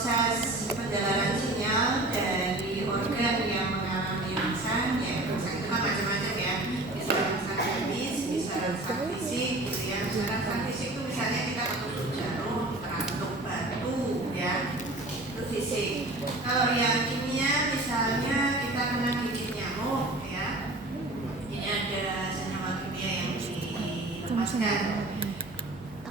proses perjalanan sinyal dari organ yang mengalami rangsang, ya rangsang itu kan macam-macam ya, bisa rangsang medis, bisa rangsang fisik, gitu ya. Bisa rangsang fisik itu misalnya kita menusuk jarum, terantuk batu, ya itu fisik. Kalau yang kimia misalnya kita kena gigit nyamuk, ya ini ada senyawa kimia yang dilepaskan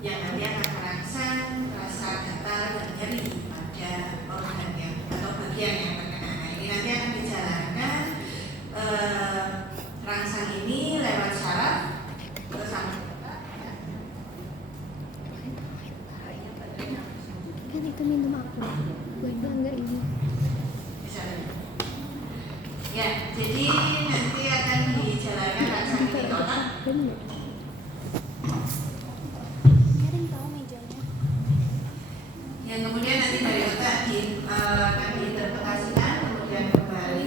yang nanti akan merangsang rasa gatal dan nyeri pada organ yang atau bagian yang terkena. Nah, ini nanti akan dijalankan rangsang ini lewat syaraf ke samping. Kan itu minum aku, buat bangga ini. Bisa. Ya, jadi nanti akan dijalankan rangsang ini ke otak. Yang kemudian nanti dari otak akan diinterpretasikan, kemudian kembali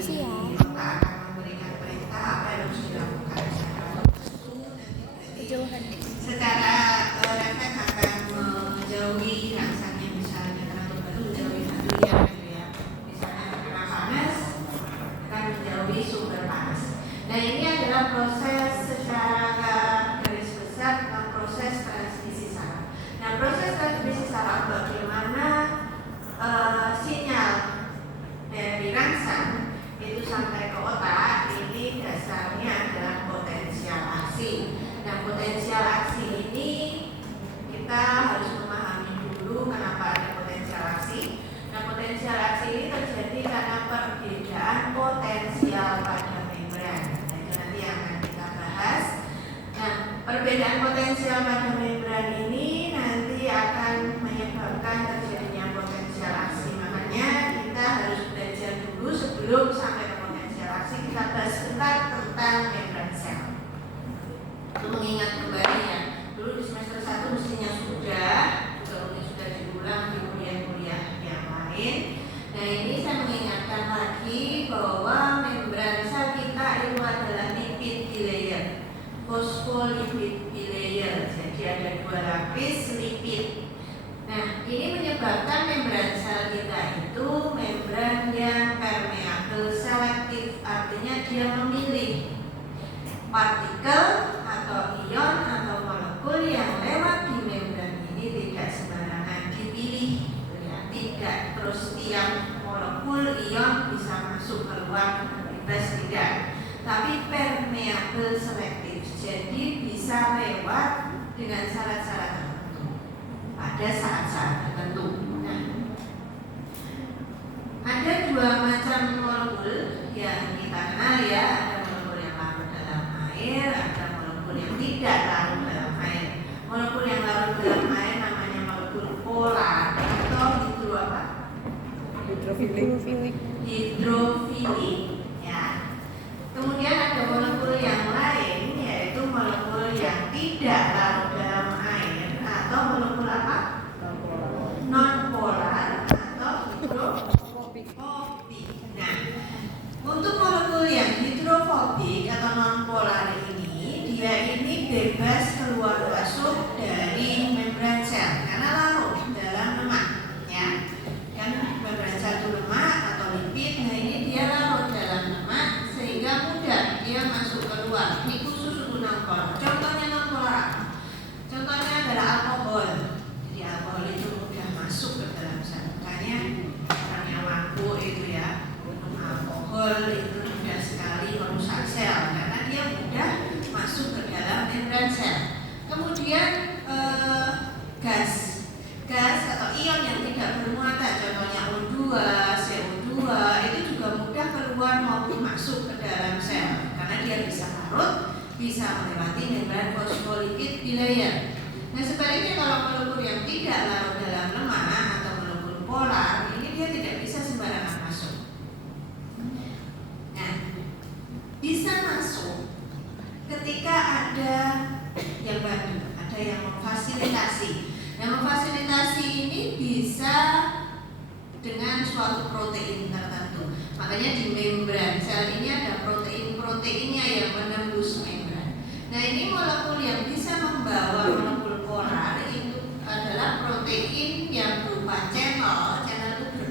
otak akan memberikan perintah apa yang harus dilakukan. Nanti secara refleks akan menjauhi rangsangnya, misalnya terantuk batu menjauhi batu yang gitu ya. Misalnya terkena panas akan menjauhi sumber panas. Nah, ini adalah proses secara garis besar tentang proses transmisi saraf. Nah, proses transmisi saraf bagaimana sinyal dari rangsang itu sampai ke otak, ini dasarnya adalah potensial aksi. Nah, potensial aksi ini kita harus memahami dulu kenapa ada potensial aksi. Nah, potensial aksi ini terjadi karena perbedaan potensial pada membran. Nah, itu nanti yang akan kita bahas. Nah, perbedaan potensial pada membran ini nanti akan menyebabkan terjadinya potensial aksi. Makanya kita harus belajar dulu sebelum sampai ke potensial aksi. Kita bahas sebentar tentang membran sel. Untuk mengingat kembali ya, dulu di semester 1 mestinya sudah, juga mungkin sudah diulang di kuliah-kuliah yang lain. Nah, ini saya mengingatkan lagi bahwa membran sel kita itu adalah lipid bilayer, fosfolipid bilayer. Jadi ada 2 lapis lipid. Nah, ini menyebabkan membran sel kita itu membran yang permeable selektif, artinya dia memilih partikel atau ion atau molekul yang lewat di membran ini tidak sembarangan dipilih, ya. Tidak terus tiap molekul ion bisa masuk keluar bebas, tidak, tapi permeable selektif, jadi bisa lewat dengan syarat-syarat tertentu pada saat-saat tertentu. Nah, ada 2 macam molekul yang kita kenal ya, ada molekul yang larut dalam air, ada molekul yang tidak larut dalam air. Molekul yang larut dalam air namanya molekul polar atau hidrofilik ya. Kemudian ada molekul yang lain yaitu molekul yang tidak larut dalam air atau molekul apa? Non-polar atau hidrofobik. Nah, untuk molekul yang hidrofobik atau non-polar ini, dia ini bebas keluar masuk dari membran sel karena larut dalam lemak, ya. Kan membran sel itu lemak atau lipid. Nah, ini dia larut dalam lemak sehingga mudah dia masuk keluar. Ini khusus untuk non-polar. Contohnya non-polar apa? Contohnya adalah alkohol. Jadi alkohol itu mudah masuk ke dalam sel. Makanya orang yang mabuk itu ya, minum alkohol itu mudah sekali merusak sel karena dia mudah masuk ke dalam membran sel. Kemudian gas atau ion yang tidak bermuatan, contohnya O2, CO2 itu juga mudah keluar maupun masuk ke dalam sel karena dia bisa larut, bisa melewati membran fosfolipid bilayer. Nah, sebaliknya kalau molekul yang tidak larut dalam lemak atau molekul polar ini dia tidak bisa sembarangan masuk. Nah, bisa masuk ketika ada yang bantu, ada yang memfasilitasi. Yang memfasilitasi ini bisa dengan suatu protein tertentu. Makanya di membran sel ini ada protein-proteinnya yang menembus membran. Nah, ini molekul yang bisa membawa molekul polar itu adalah protein yang berupa channel itu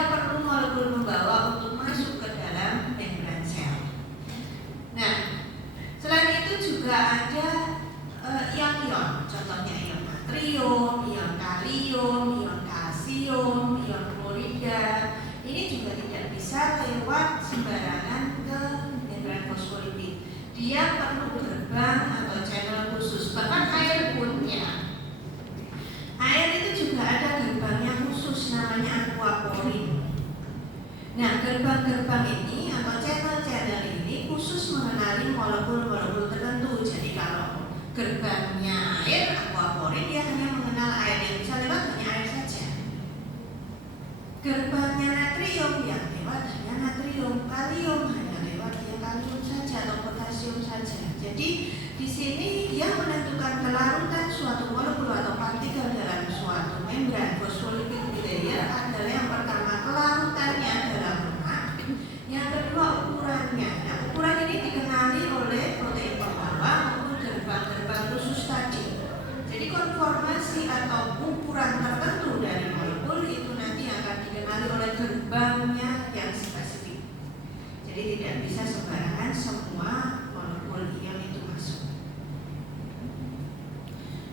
dia perlu molekul membawa untuk masuk ke dalam membran sel. Nah, selain itu juga ada ion-ion, contohnya ion natrium, ion kalium, ion kalsium, ion klorida. Ini juga tidak bisa lewat sembarangan ke membran fosfolipid. Dia perlu gerbang atau channel khusus. Bahkan air pun ya. Air itu juga ada gerbangnya khusus, namanya aquaporin. Nah, gerbang-gerbang ini atau channel-channel ini khusus mengenali molekul-molekul tertentu. Jadi kalau gerbangnya air, aquaporin, dia hanya mengenal air yang bisa lewat hanya air saja. Gerbangnya natrium, yang lewat hanya natrium. Kalium hanya lewat ya kalium saja atau potasium saja. Jadi di sini dia menentukan kelarutan suatu molekul atau partikel dalam suatu membran fosfolipid bilayer adalah yang pertama kelarutannya dalam lemak, yang kedua ukurannya. Nah, ukuran ini dikenali oleh protein pembawa maupun gerbang-gerbang khusus tadi. Jadi konformasi atau ukuran tertentu dari molekul itu nanti akan dikenali oleh gerbangnya yang spesifik. Jadi tidak bisa sembarangan semua molekul ion itu masuk.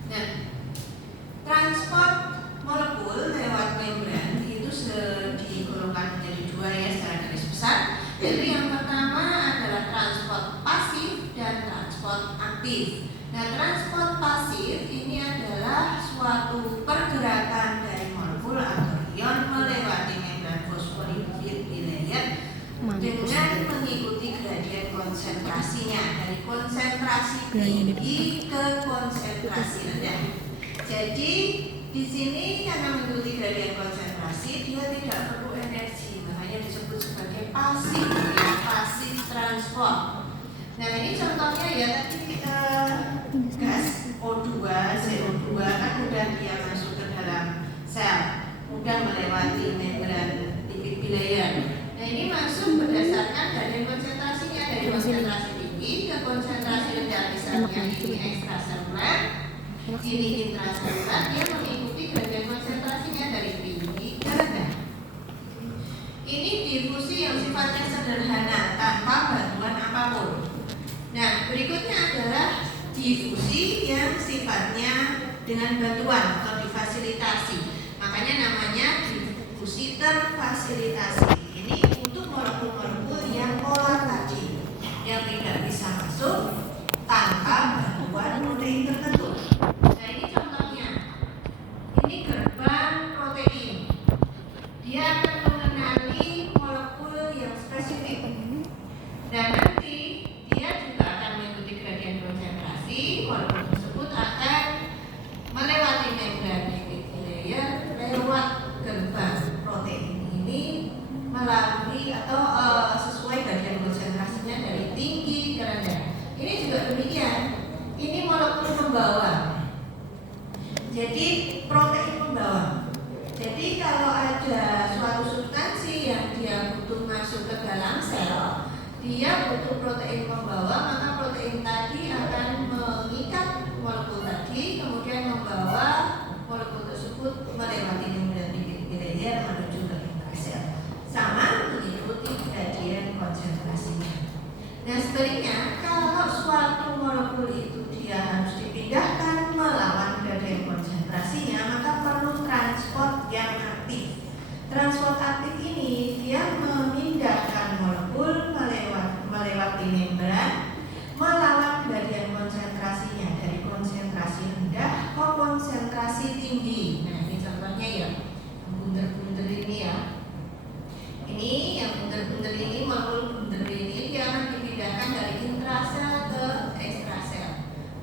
Nah, transport molekul lewat membran itu digolongkan menjadi dua ya secara garis besar. Jadi yang pertama adalah transport pasif dan transport aktif. Nah, transport pasif ini adalah suatu pergerakan dari molekul atau ion melewati membran fosfolipid bilayer dengan mengikuti gradien konsentrasinya dari konsentrasi tinggi ke konsentrasi rendah. Jadi di sini karena mengikuti gradien konsentrasi dia tidak perlu energi, makanya disebut sebagai pasif, ya, pasif transport. Nah, ini contohnya ya tadi gas O2, CO2 kan mudah dia masuk ke dalam sel, mudah melewati membran lipid bilayer. Nah, ini masuk berdasarkan gradien konsentrasinya dari konsentrasi tinggi ke konsentrasi rendah, misalnya ini ekstraseluler, ini intraseluler, dia mengikuti gradien konsentrasinya dari tinggi ke rendah. Ini difusi yang sifatnya sederhana tanpa bantuan apapun. Nah, berikutnya adalah difusi yang sifatnya dengan bantuan atau difasilitasi. Makanya namanya difusi terfasilitasi. Ini untuk molekul-molekul yang polar tadi, yang tidak bisa masuk tanpa bantuan protein tertentu. Nah, ini contohnya. Ini gerbang protein. Dia akan mengenali molekul yang spesifik. Dan nanti dia juga akan mengikuti gradien konsentrasi. Molekul tersebut akan melewati membran lipid bilayer lewat gerbang protein ini melalui atau sesuai gradien konsentrasinya dari tinggi ke rendah. Ini juga demikian. Ini molekul pembawa. Jadi protein pembawa. Jadi kalau ada suatu substansi yang dia butuh masuk ke dalam sel, dia butuh protein pembawa, maka protein tadi akan mengikat molekul tadi, kemudian membawa molekul tersebut melewati membran lipid bilayer menuju ke intrasel, sama mengikuti gradien konsentrasinya. Nah, sebaliknya kalau suatu molekul itu dia harus dipindahkan melawan gradien konsentrasinya, maka perlu transport yang aktif. Transport aktif ini dia memindahkan molekul melewati membran melawan gradien konsentrasinya dari konsentrasi rendah ke konsentrasi tinggi. Nah, ini contohnya ya, bunder-bunder ini ya. Ini yang bunder-bunder ini, molekul bunder ini dia akan dipindahkan dari intrasel ke ekstrasel.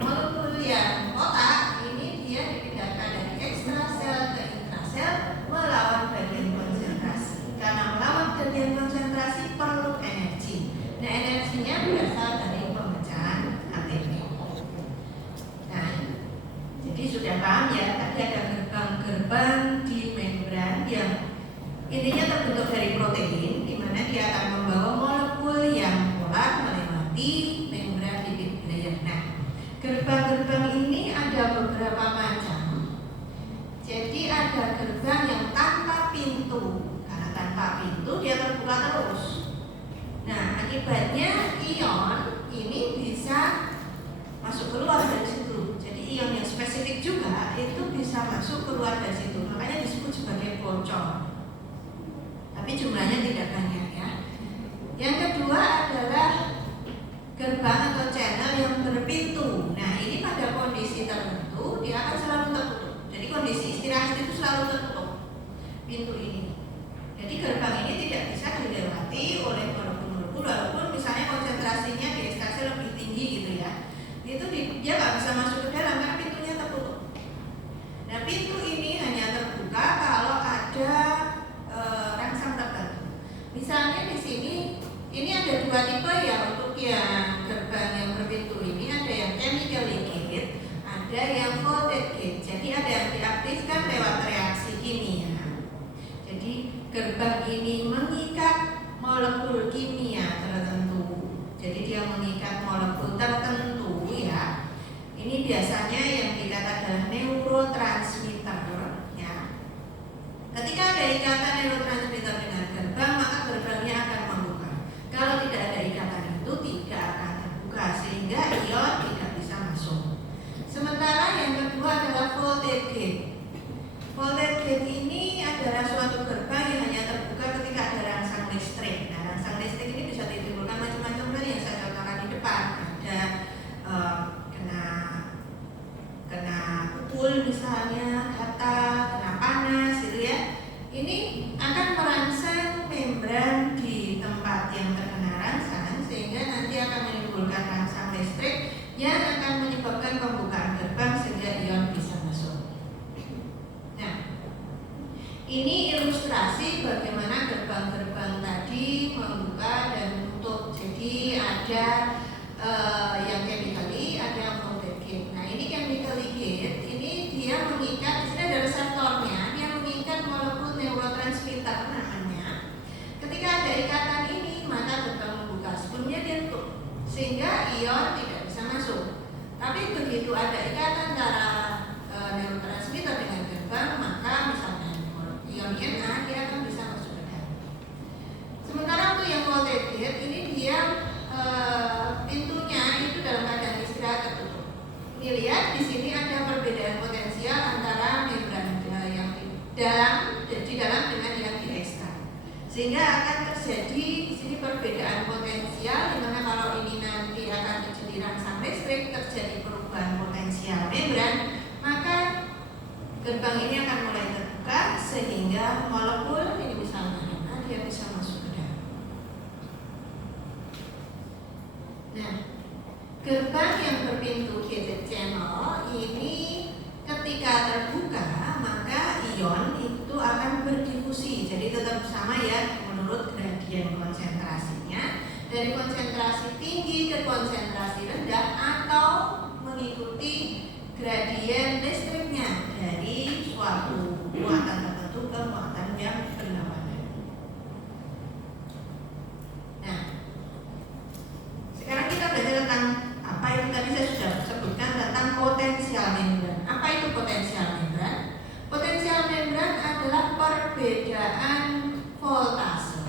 Molekul yang kotak ini dia dipindahkan dari ekstrasel ke intrasel melawan gradien konsentrasi. Karena melawan gradien konsentrasi perlu energi. Nah, energinya berasal dari pemecahan ATP. Nah, jadi sudah paham ya, tadi ada gerbang-gerbang di membran yang intinya terbentuk dari protein, di mana dia akan membawa molekul yang polar melewati membran lipid bilayer. Nah, gerbang-gerbang ini ada beberapa macam. Jadi ada gerbang yang tanpa pintu. Karena tanpa Akibatnya ion ini bisa masuk keluar dari situ. Jadi ion yang spesifik juga itu bisa masuk keluar dari situ. Makanya disebut sebagai bocor. Tapi jumlahnya tidak banyak ya. Yang kedua adalah gerbang atau channel yang berpintu. Nah, ini pada kondisi tertentu dia akan selalu tertutup. Jadi kondisi istirahat itu selalu tertutup pintu ini. Jadi gerbang ini tidak bisa dilewati oleh molekul-molekul walaupun misalnya konsentrasinya di ekstasi lebih tinggi gitu ya. Dia nggak bisa masuk ke dalam karena pintunya tertutup. Nah, pintu ini hanya terbuka kalau ada rangsang tertentu. Misalnya di sini ini ada dua tipe ya untuk yang gerbang yang berpintu ini, ada yang chemically gate, ada yang voltage gate. Jadi ada yang diaktifkan lewat reaksi kimia. Jadi gerbang ini mengikat molekul kimia tertentu. Jadi dia mengikat molekul tertentu ya. Ini biasanya yang dikatakan adalah neurotransmitter ya. Ketika ada ikatan neurotransmitter dengan gerbang, maka gerbangnya akan membuka. Kalau tidak ada ikatan itu tidak akan terbuka sehingga ion tidak bisa masuk. Sementara yang kedua adalah voltage gate. Voltage gate ini adalah suatu gerbang yang hanya terbuka ketika ada rangsang listrik. Nah, rangsang listrik ini bisa ditimbulkan macam-macam dari yang saya contohkan di depan. Ada kena pukul misalnya, gatal, kena panas gitu ya. Ini akan merangsang membran di tempat yang terkena rangsang sehingga nanti akan menimbulkan rangsang listrik yang akan menyebabkan pembukaan gerbang sehingga ion bisa masuk. Nah, ini ilustrasi bagaimana gerbang-gerbang tadi membuka dan menutup. Jadi ada yang chemically, ada yang voltage gate. Nah, ini chemically gate, ini dia mengikat, di sini ada reseptornya, dia mengikat molekul neurotransmitter namanya. Ketika ada ikatan ini, maka gerbang membuka. Sebelumnya dia tutup, sehingga ion tidak bisa masuk. Tapi begitu ada ikatan antara neurotransmitter dengan gerbang, maka misalnya ion Na dia akan bisa masuk ke dalam. Sementara untuk yang voltage gate ini dia pintunya itu dalam keadaan istirahat tertutup. Ini lihat di sini ada perbedaan potensial antara membran yang di dalam dengan yang di ekstra. Sehingga akan terjadi di sini perbedaan potensial di mana kalau ini nanti akan terjadi rangsang listrik, terjadi perubahan potensial membran, maka gerbang ini akan mulai terbuka sehingga molekul ini misalnya dia bisa masuk ke dalam. Nah, gerbang yang berpintu gated channel ini ketika terbuka maka ion itu akan berdifusi. Jadi tetap sama ya menurut gradien konsentrasinya dari konsentrasi tinggi ke konsentrasi rendah atau mengikuti gradien listriknya dari suatu muatan tertentu ke muatan yang berlawanan. Nah, sekarang kita belajar tentang apa itu tadi saya sudah sebutkan tentang potensial membran. Apa itu potensial membran? Potensial membran adalah perbedaan voltase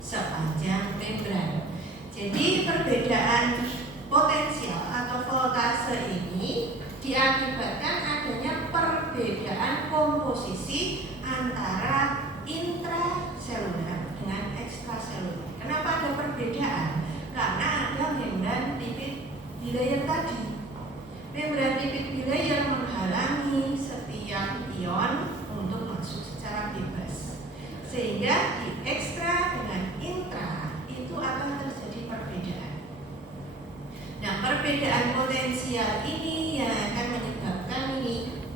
sepanjang membran. Jadi perbedaan potensial atau voltase ini diakibatkan adanya perbedaan komposisi antara intraseluler dengan ekstraseluler. Kenapa ada perbedaan? Karena ada membran lipid bilayer tadi. Membran lipid bilayer menghalangi setiap ion untuk masuk secara bebas. Sehingga di ekstra dengan intra itu akan terjadi perbedaan. Nah, perbedaan potensial ini yang akan menyebabkan ini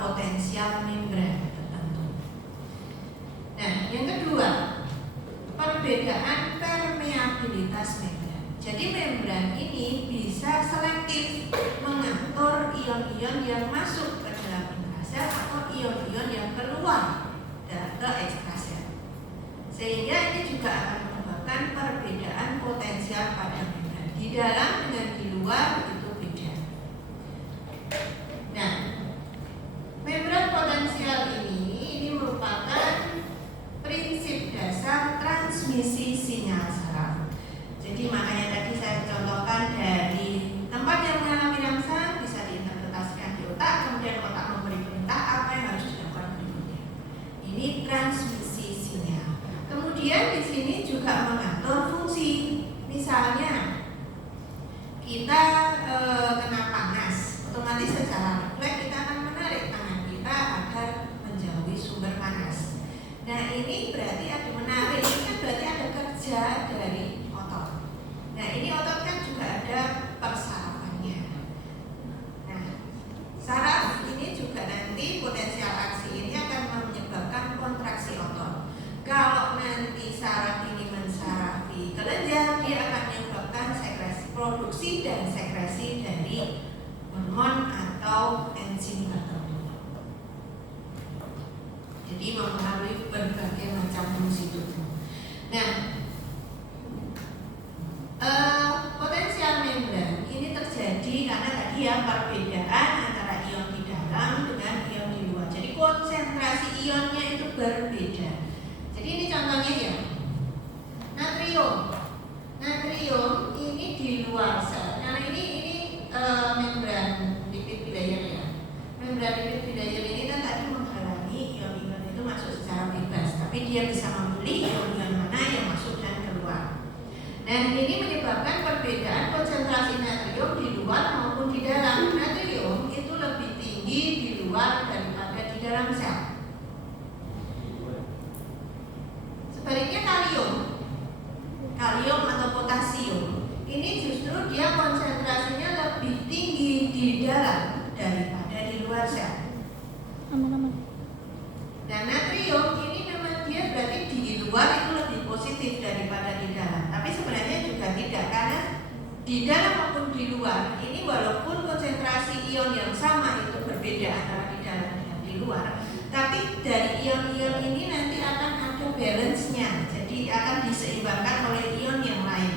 potensial membran tertentu. Nah, yang kedua, perbedaan permeabilitas membran. Jadi membran ini bisa selektif mengatur ion-ion yang masuk ke dalam intrasel atau ion-ion yang keluar ke ekstrasel. Sehingga ini juga akan menyebabkan perbedaan potensial pada membran. Di dalam dengan di luar itu beda. Nah, membran potensial ini merupakan prinsip dasar transmisi sinyal saraf. Jadi makanya tadi saya contohkan dari tempat yang mengalami rangsang bisa diinterpretasikan di otak, kemudian otak memberi perintah apa yang harus dilakukan berikutnya. Ini transmisi sinyal. Kemudian di sini juga mengatur fungsi. Misalnya kita kena panas, otomatis secara refleks kita akan menarik tangan kita agar menjauhi sumber panas. Nah ini berarti ada menarik, ini kan berarti ada kerja dari otot. Nah ini otot kan juga ada persarafannya. Nah saraf ini juga nanti potensial aksi ini akan menyebabkan kontraksi otot. Kalau nanti saraf ini mensarafi kelenjar, dia akan menyebabkan sekresi, produksi dan sekresi dari hormon atau enzim tertentu. Jadi mempengaruhi berbagai macam fungsi tubuh. Nah, potensial membran ini terjadi karena tadi ya perbedaan antara ion di dalam dengan ion di luar. Jadi konsentrasi ionnya itu berbeda. Jadi ini contohnya ya, natrium. Natrium ini di luar sel. Nah ini membran lipid bilayer ya. Membran lipid bilayer ini kan tadi menghalangi ion-ion itu masuk secara bebas, tapi dia bisa membeli ion-ion mana yang masuk dan keluar. Dan ini menyebabkan perbedaan konsentrasi natrium di luar maupun di dalam. Natrium itu lebih tinggi di luar daripada di dalam sel. Sebaliknya kalium atau potasium ini justru dia konsentrasinya lebih tinggi di dalam daripada di luar sel. Aman-aman. Dan natrium ini memang dia berarti di luar itu lebih positif daripada di dalam. Tapi sebenarnya juga tidak, karena di dalam maupun di luar ini walaupun konsentrasi ion yang sama itu berbeda antara di dalam dan di luar, tapi dari ion-ion ini nanti akan ada balance-nya. Jadi akan diseimbangkan oleh ion yang lain.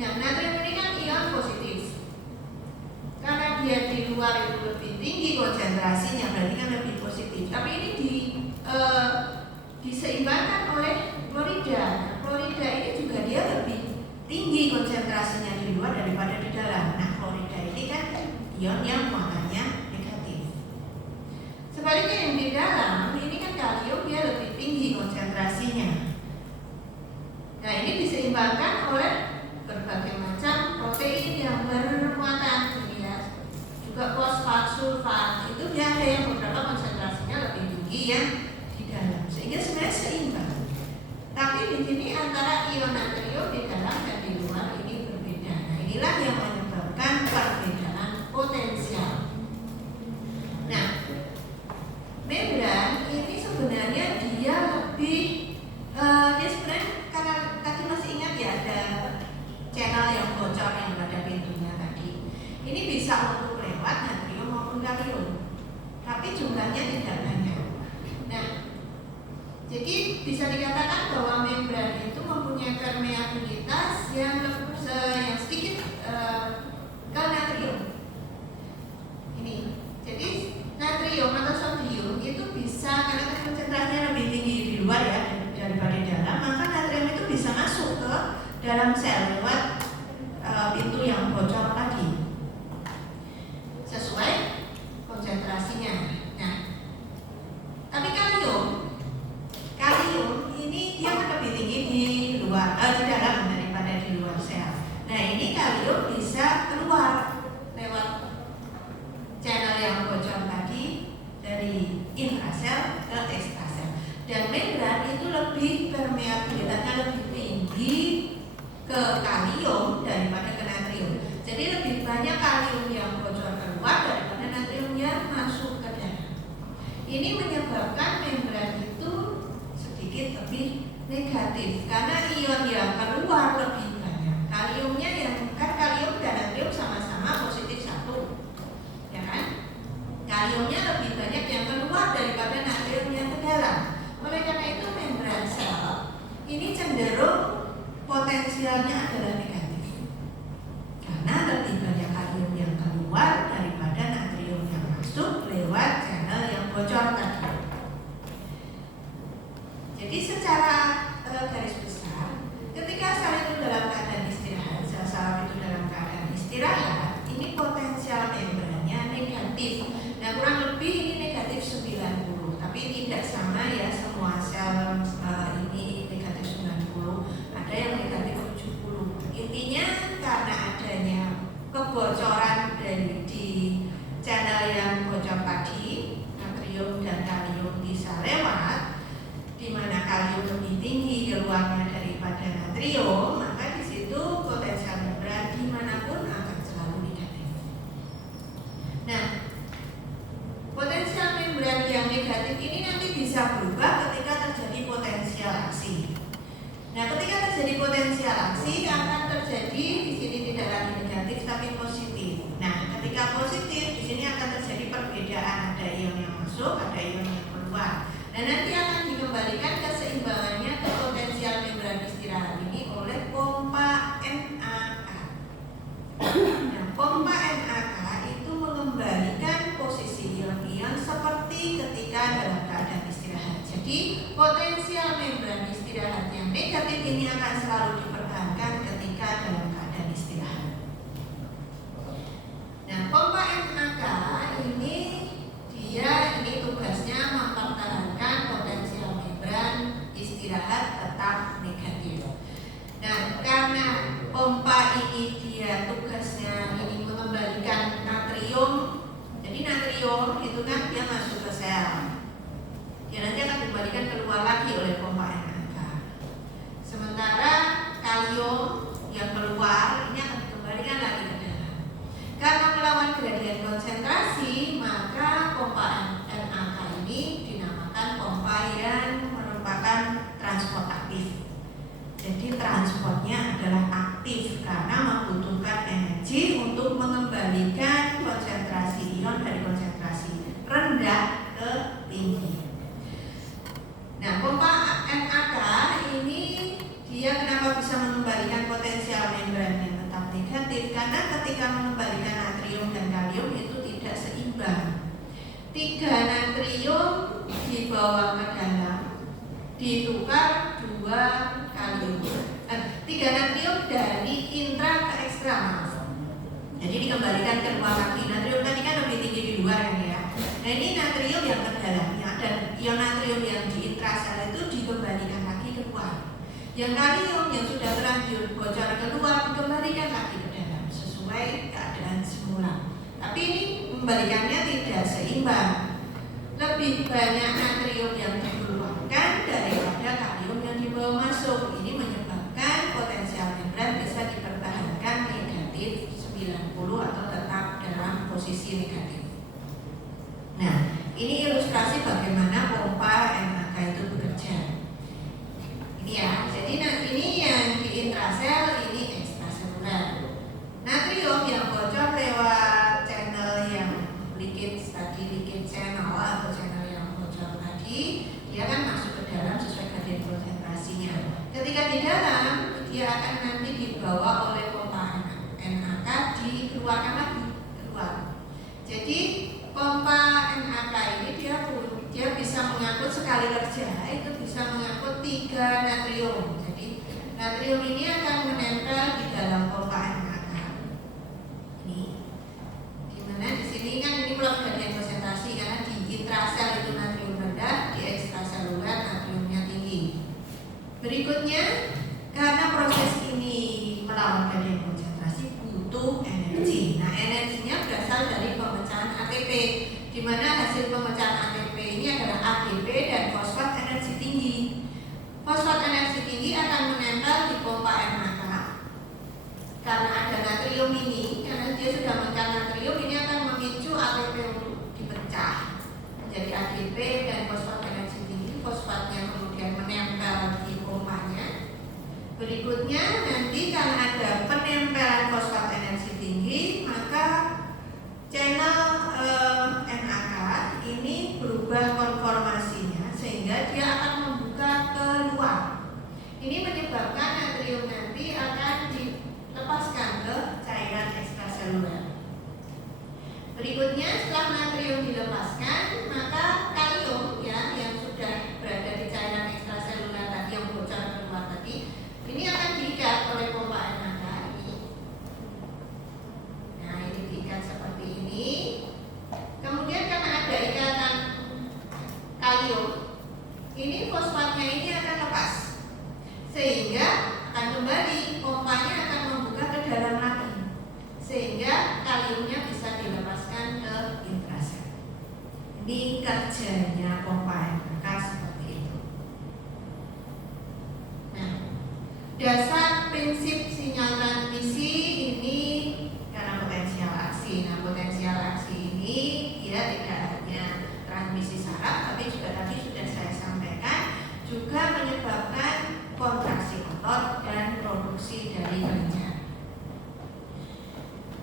Nah, natrium ini kan ion positif. Karena dia di luar itu lebih tinggi konsentrasinya, berarti kan lebih positif. Tapi ini diseimbangkan oleh klorida. Klorida ini juga dia lebih tinggi konsentrasinya di luar daripada di dalam. Nah, klorida ini kan ion yang muatannya negatif. Sebaliknya yang di dalam ini kan kalium, dia lebih tinggi konsentrasinya. Nah ini diseimbangkan oleh berbagai macam protein yang bermuatan ini ya. Juga fosfat, sulfat itu dia ada yang beberapa konsentrasinya lebih tinggi yang di dalam, sehingga sebenarnya seimbang. Tapi di sini antara ion natrium di dalam dan di luar ini berbeda. Nah inilah yang menyebabkan perbedaan potensial. Nah membran ini sebenarnya dia lebih dia sebenarnya karena tadi masih ingat ya ada channel yang bocor yang ada pintunya tadi. Ini bisa untuk lewat natrium maupun kalium, tapi jumlahnya tidak banyak. Nah, jadi bisa dikatakan bahwa membran itu mempunyai permeabilitas yang sedikit ke natrium. Ini, jadi natrium atau sodium itu bisa, karena konsentrasinya lebih tinggi di luar ya daripada di dalam, maka natrium itu bisa masuk ke dalam sel lewat pintu yang bocor tadi sesuai konsentrasinya. Nah, tapi kalium ini dia lebih tinggi di dalam daripada di luar sel. Nah ini kalium bisa keluar lewat channel yang bocor tadi dari intrasel ke ekstrasel. Dan membran itu lebih permeabilitasnya lebih tinggi ke kalium daripada ke natrium. Jadi lebih banyak kalium yang bocor keluar daripada natrium yang masuk ke dalam. Ini menyebabkan membran itu sedikit lebih negatif karena ion yang keluar lebih banyak. Kaliumnya yang kan kalium dan natrium sama-sama positif 1, ya kan? Kaliumnya lebih banyak yang keluar daripada natrium yang ke dalam. Oleh karena itu membran sel ini cenderung potensialnya adalah negatif karena lebih banyak kalium yang keluar daripada natrium yang masuk lewat channel yang bocor tadi. Jadi secara garis besar, ketika sel itu dalam keadaan saraf itu dalam keadaan istirahat, ini potensial membrannya negatif. Nah, kurang lebih ini negatif 90, tapi tidak sama ya semua sel ini negatif 90, ada yang negatif 70. Intinya karena adanya kebocoran di channel yang bocor tadi, natrium dan kalium bisa lewat, di mana kalium lebih tinggi keluarnya daripada natrium, maka di situ potensial membran dimanapun akan selalu negatif. Nah, potensial membran yang negatif ini nanti bisa berubah ketika terjadi potensial aksi. Nah, ketika terjadi potensial aksi akan terjadi di sini tidak lagi negatif tapi positif. Nah, ketika positif di sini akan terjadi perbedaan, ada ion yang masuk, ada ion yang keluar. Dan nanti akan dikembalikan keseimbangannya ke potensial membran istirahat ini oleh pompa NAK. Nah, pompa NAK itu mengembalikan posisi ion-ion seperti ketika dalam keadaan istirahat. Jadi, potensial membran istirahat yang negatif ini akan selalu dipertahankan ketika dalam keadaan istirahat. Nah, pompa NAK ini tugasnya mempertahankan potensial membran istirahat tetap negatif. Nah, karena pompa ini dia tugasnya ini mengembalikan natrium, jadi natrium itu kan dia masuk ke sel, dia nanti akan dikembalikan keluar lagi oleh pompa NAK. Sementara kalium yang keluar ini akan dikembalikan lagi ke dalam. Karena melawan gradien konsentrasi, maka pompa NAK ini dinamakan pompa yang merupakan transport aktif. Jadi transportnya adalah aktif karena membutuhkan energi untuk mengembalikan konsentrasi ion dari konsentrasi rendah ke tinggi. Nah, pompa NAK ini dia kenapa bisa mengembalikan potensial membran yang tetap negatif? Karena ketika mengembalikan natrium dan kalium itu tidak seimbang. 3 natrium dibawa ke dalam, ditukar 2 kalium. 3 natrium dari intra ke ekstra. Jadi dikembalikan ke luar lagi. Natrium tadi kan lebih tinggi di luar kan ya. Nah, ini natrium yang ke dalamnya, dan ion natrium yang di intrasel itu dikembalikan lagi ke luar. Yang kalium yang sudah terlanjur bocor keluar dikembalikan lagi ke dalam sesuai keadaan semula. Tapi ini membalikannya tidak seimbang. Lebih banyak natrium yang dikeluarkan daripada kalium yang dibawa masuk. Ini menyebabkan potensial membran bisa dipertahankan negatif 90 atau tetap dalam posisi negatif. Nah, ini ilustrasi bagaimana pompa NAK itu bekerja. Ini ya, jadi ini yang di intrasel, ini ekstraseluler. Natrium yang bocor lewat channel yang liquid channel atau channel yang bocor tadi, dia kan masuk ke dalam sesuai gradien konsentrasinya. Ketika di dalam, dia akan nanti dibawa oleh pompa NAK, dikeluarkan lagi keluar. Jadi pompa NAK ini dia bisa mengangkut sekali kerja itu bisa mengangkut 3 natrium. Jadi natrium ini akan menempel di dalam pompa NAK. Ini dimana di sini kan ini blok gradien konsentrasi karena di intrasel itu natrium rendah, di ekstraseluler natriumnya tinggi. Berikutnya, karena proses ini melawan gradien konsentrasi butuh energi. Nah, energinya berasal dari pemecahan ATP, di mana hasil pemecahan ATP ini adalah ADP dan fosfat energi tinggi. Fosfat energi tinggi akan menempel di pompa NAK. Karena ada natrium ini, karena dia sudah menempel natrium, ini akan memicu ATP untuk dipecah menjadi ADP dan fosfat energi tinggi. Fosfatnya kemudian menempel di pompanya. Berikutnya nanti karena ada penempelan fosfat energi tinggi, maka channel NAK ini berubah konformasinya sehingga dia akan membuka keluar. Ini menyebabkan natrium nanti akan dilepaskan ke cairan ekstraseluler. Berikutnya setelah natrium dilepaskan, maka kalium ya yang sudah berada di cairan ekstraseluler tadi yang bocor keluar tadi, ini akan diikat oleh pompa NAK ini Dasar prinsip sinyal transmisi ini karena potensial aksi. Nah, potensial aksi ini dia tidak hanya transmisi saraf, tapi juga tadi sudah saya sampaikan juga menyebabkan kontraksi otot dan produksi dari kelenjar.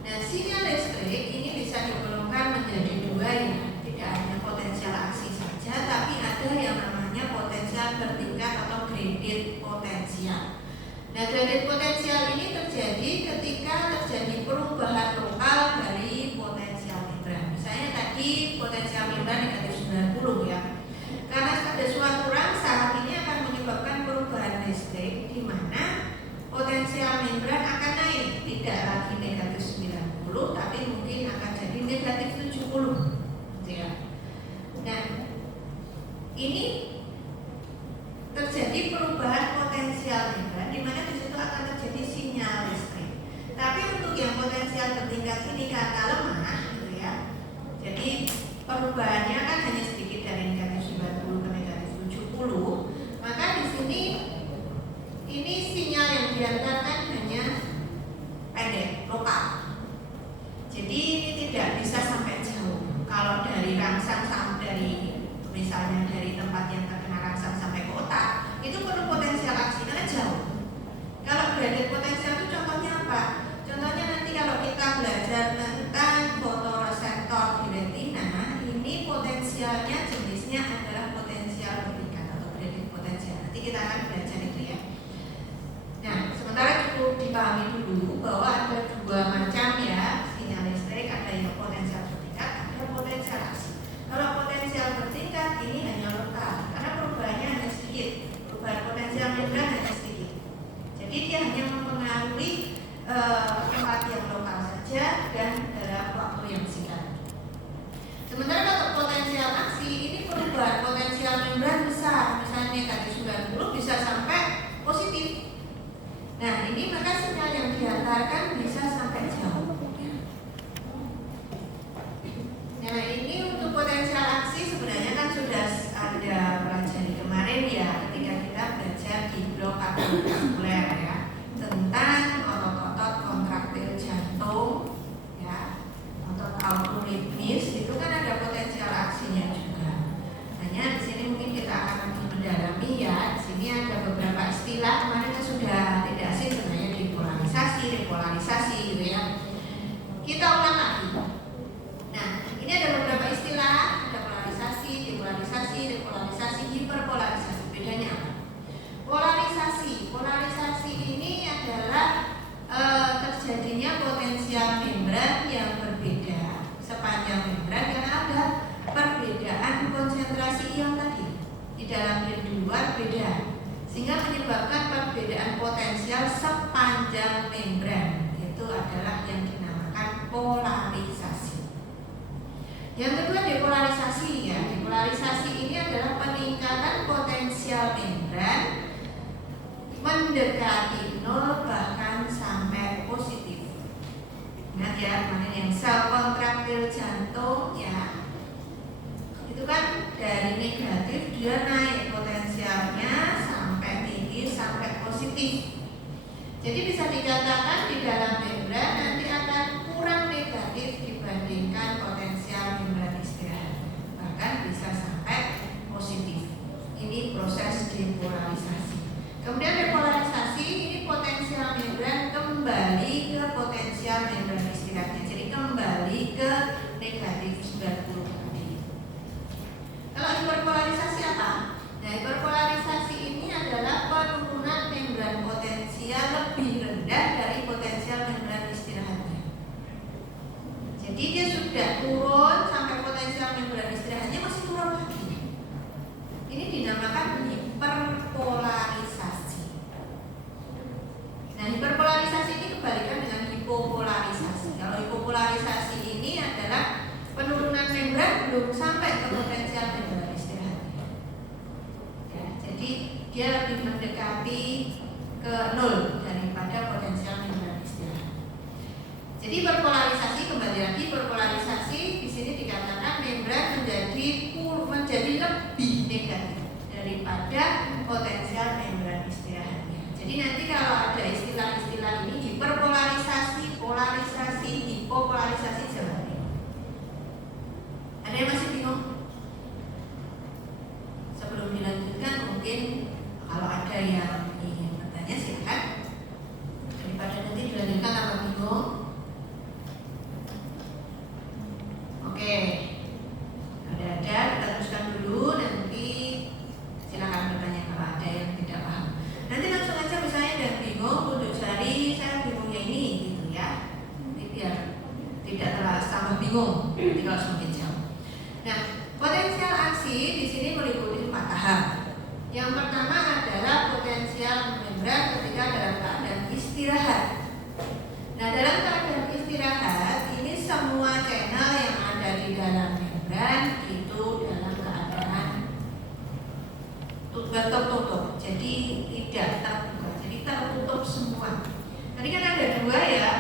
Nah, sinyal listrik ini bisa digolongkan menjadi dua ya, tidak hanya potensial aksi saja, tapi ada yang namanya potensial bertingkat atau graded potensial. Nah, graded potensial ini terjadi ketika terjadi perubahan lokal dari potensial membran. Misalnya tadi potensial membran negatif 90 ya. Karena ada suatu rangsa ini akan menyebabkan perubahan listrik di mana potensial membran akan naik, tidak lagi negatif 90 tapi mungkin akan jadi negatif 70 gitu ya. Nah, ini terjadi perubahan potensial membran di mana di situ akan terjadi sinyal listrik. Tapi untuk yang potensial bertingkat ini karena lemah gitu ya. Jadi perubahannya kan hanya sedikit dari negatif 90 ke negatif 70, maka di sini ini sinyal yang diantarkan hanya pendek, lokal. Jadi ini tidak bisa sampai jauh. Kalau dari rangsang sampai dari misalnya dari tempat yang terkena rangsang sampai ke otak, itu perlu potensial aksi karena jauh. Kalau graded potensial itu contohnya apa? Contohnya nanti kalau kita belajar tentang fotoreseptor di retina, ini potensialnya jenisnya adalah potensial bertingkat atau graded potensial. Nanti kita akan belajar itu ya. Nah, sementara cukup dipahami dulu bahwa ada dua macam ya sinyal listrik, ada yang potensial bertingkat, ada potensial aksi. Kalau potensial bertingkat ini hanya lokal, karena perubahannya hanya sedikit. Perubahan potensial membran hanya sedikit. Jadi dia hanya mempengaruhi tempat yang lokal saja dan dalam waktu yang singkat. Sementara kalau potensial aksi ini perubahan potensial membran besar, misalnya negatif 90 bisa sampai positif. Nah, ini maka sinyal yang diantarkan bisa sampai jauh. Nah, ini untuk potensial aksi sebenarnya kan sudah ada pelajari kemarin ya ketika kita belajar di blok kardiovaskuler ya tentang otot-otot kontraktil jantung ya, otot autoritmis itu kan ada potensial aksinya juga. Hanya di sini mungkin kita akan lebih mendalami ya. Di sini ada beberapa istilah kemarin kan sudah tidak asing sebenarnya depolarisasi, repolarisasi gitu ya. Kita ulang lagi. Nah, ini ada beberapa istilah, ada polarisasi, depolarisasi, repolarisasi, hiperpolarisasi. Bedanya apa? Polarisasi ini adalah terjadinya potensial membran yang berbeda sepanjang membran karena ada perbedaan konsentrasi ion tadi di dalam dan di luar beda, sehingga menyebabkan perbedaan potensial sepanjang membran. Itu adalah yang dinamakan polarisasi. Yang kedua depolarisasi ya. Depolarisasi ini adalah peningkatan potensial membran mendekati 0 bahkan sampai positif. Ingat ya, kemarin yang sel kontraktil jantung ya. Itu kan dari negatif dia naik potensialnya sampai tinggi sampai positif. Jadi bisa dikatakan di dalam membran nanti akan kurang negatif dibandingkan potensial membran istirahat, bahkan bisa sampai positif. Ini proses depolarisasi. Kemudian repolarisasi ini potensial membran kembali ke potensial membran istirahatnya, jadi kembali ke negatif 90 tadi. Kalau hiperpolarisasi apa? Nah, hiperpolarisasi ini adalah penurunan membran potensial lebih rendah dari potensial membran istirahatnya. Jadi dia sudah turun sampai potensial membran istirahatnya masih turun lagi. Ini dinamakan hiperpolarisasi. ada yang ingin bertanya silakan. Daripada nanti dilanjutkan tambah bingung. Oke, ada kita teruskan dulu, nanti silakan bertanya kalau ada yang tidak paham. Nanti langsung aja misalnya ada yang bingung, untuk cari saya bingungnya ini gitu ya. Nanti biar tidak terlalu tambah bingung nanti kalau semakin jauh. Nah, potensial aksi di sini meliputi 4 tahap. Yang pertama adalah potensial membran ketika dalam keadaan istirahat. Nah, dalam keadaan istirahat ini semua channel yang ada di dalam membran itu dalam keadaan tertutup, jadi tidak terbuka, jadi tertutup semua. Tadi kan ada 2 ya,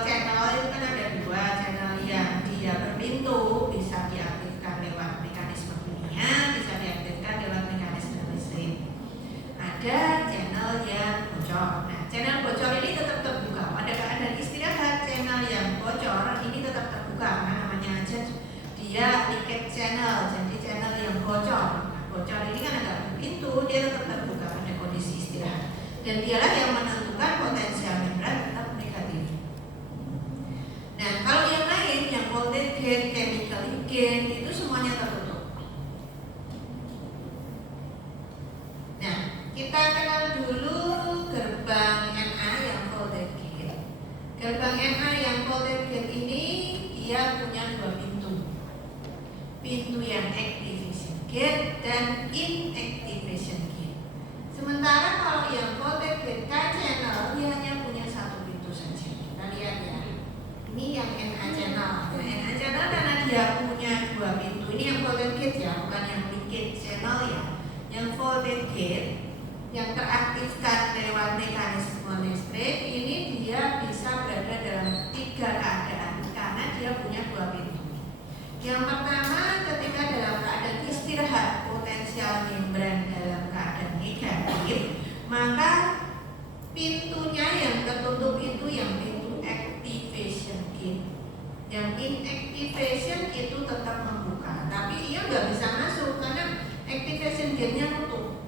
channel itu kan ada 2 channel yang dia berpintu, bisa diaktifkan lewat mekanisme kimia, bisa diaktifkan lewat mekanisme listrik. Ada channel yang bocor. Nah, channel bocor ini tetap terbuka. Pada keadaan istirahat, channel yang bocor ini tetap terbuka. Karena namanya aja dia leakage channel, jadi channel yang bocor. Nah, bocor ini kan ada pintu, dia tetap terbuka pada kondisi istirahat. Dan dialah yang menentukan potensial membran tetap negatif. Nah, kalau yang lain, yang voltage gate, chemical gate, itu semuanya tertutup. Nah, kita kenal dulu gerbang NA yang voltage gate. Gerbang NA yang voltage gate ini dia punya 2 pintu. Pintu yang activation gate dan inactivation gate. Sementara kalau yang voltage gate K channel dia hanya punya 1 pintu saja. Kita lihat ya. Ini yang NA channel. Nah, NA channel karena dia punya 2 pintu. Ini yang voltage gate ya, bukan yang leakage channel ya. Yang voltage gate yang teraktifkan lewat mekanisme listrik ini dia bisa berada dalam 3 keadaan karena dia punya 2 pintu. Yang pertama, ketika dalam keadaan istirahat potensial membran dalam keadaan negatif, maka pintunya yang tertutup itu yang pintu activation gate. Yang inactivation itu tetap membuka, tapi ia nggak bisa masuk karena activation gate-nya tutup.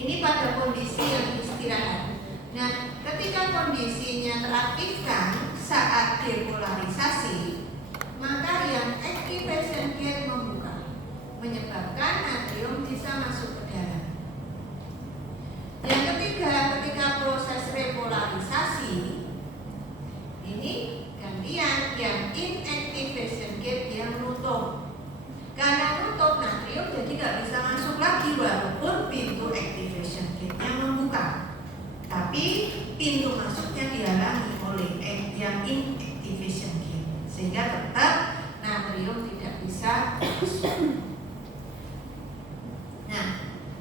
Ini pada kondisi yang istirahat. Nah, ketika kondisinya teraktifkan saat depolarisasi, maka yang activation gate membuka, menyebabkan natrium bisa masuk ke dalam. Yang ketiga, ketika proses repolarisasi, ini gantian yang inactivation gate yang nutup. Karena nutup, natrium jadi nggak bisa masuk lagi walaupun pintu activation gate-nya membuka. Tapi pintu masuknya dihalangi oleh yang inactivation gate, sehingga tetap natrium tidak bisa masuk. Nah,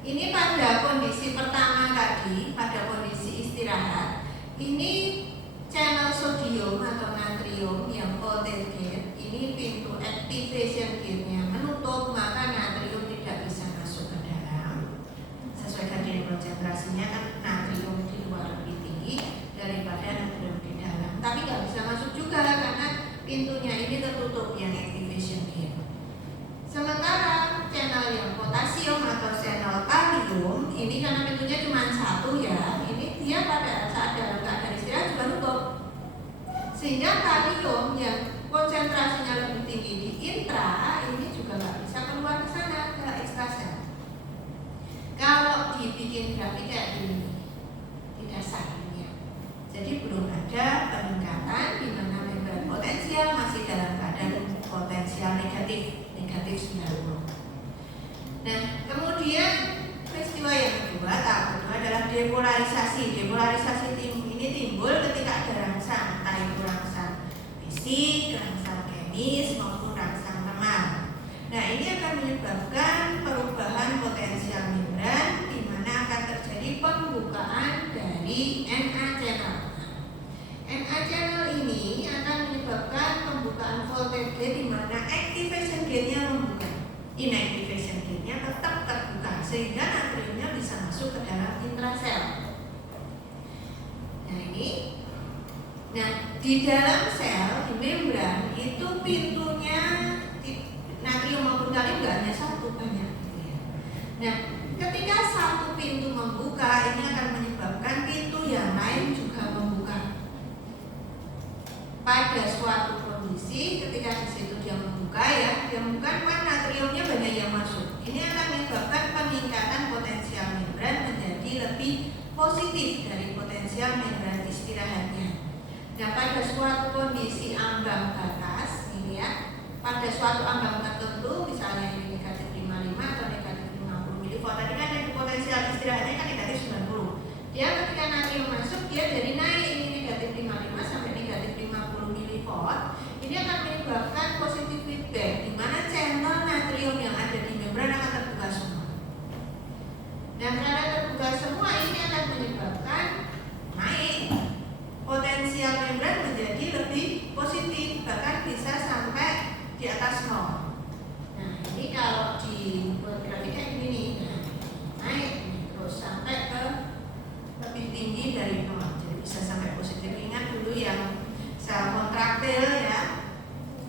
ini pada kondisi pertama tadi, pada kondisi istirahat, ini channel sodium atau natrium yang voltage gate, ini pintu activation gate-nya menutup, maka natrium tidak bisa masuk ke dalam. Sesuai kajian konsentrasinya kan natrium di luar lebih tinggi daripada natrium di dalam, tapi nggak bisa masuk juga karena pintunya ini tertutup yang activation gate. Sementara channel yang potasium atau channel kalium ini karena pintunya cuma 1 ya, ini dia pada saat dalam keadaan istirahat juga tutup, sehingga kalium yang konsentrasinya lebih tinggi di intra ini juga nggak bisa keluar ke sana ke ekstrasel. Kalau dibikin grafik kayak gini tidak sahnya, jadi belum ada peningkatan di mana membran potensial masih dalam keadaan potensial negatif 90. Nah, kemudian peristiwa yang kedua, tahap kedua adalah depolarisasi. Depolarisasi ini timbul ketika ada rangsang, entah itu rangsang fisik, rangsang kemis maupun rangsang thermal. Nah, ini akan menyebabkan perubahan potensial membran di mana akan terjadi pembukaan dari NA channel. NA channel ini akan menyebabkan pembukaan voltage gate di mana activation gate-nya membuka, inactivation gate-nya tetap terbuka sehingga natriumnya bisa masuk ke dalam intrasel. Nah, ini, di dalam sel di membran itu pintunya natrium maupun kalium nggak hanya 1, banyak. Nah, ketika 1 positif dari potensial membran istirahatnya. Nah, pada suatu kondisi ambang batas, ini ya, pada suatu ambang tertentu, misalnya ini negatif 55 atau negatif 50 mV, tadi kan yang potensial istirahatnya kan negatif 90. Dia ketika natrium masuk, dia jadi naik ini negatif 55 sampai negatif 50 mV. Ini akan menyebabkan positif feedback, di mana channel natrium yang ada di membran akan terbuka semua. Dan karena terbuka semua, ini akan menyebabkan naik potensial membran menjadi lebih positif, bahkan bisa sampai di atas 0. Nah, ini kalau di grafiknya ini nih, nah, naik terus sampai ke lebih tinggi dari 0, jadi bisa sampai positif. Ingat dulu yang sel kontraktil ya,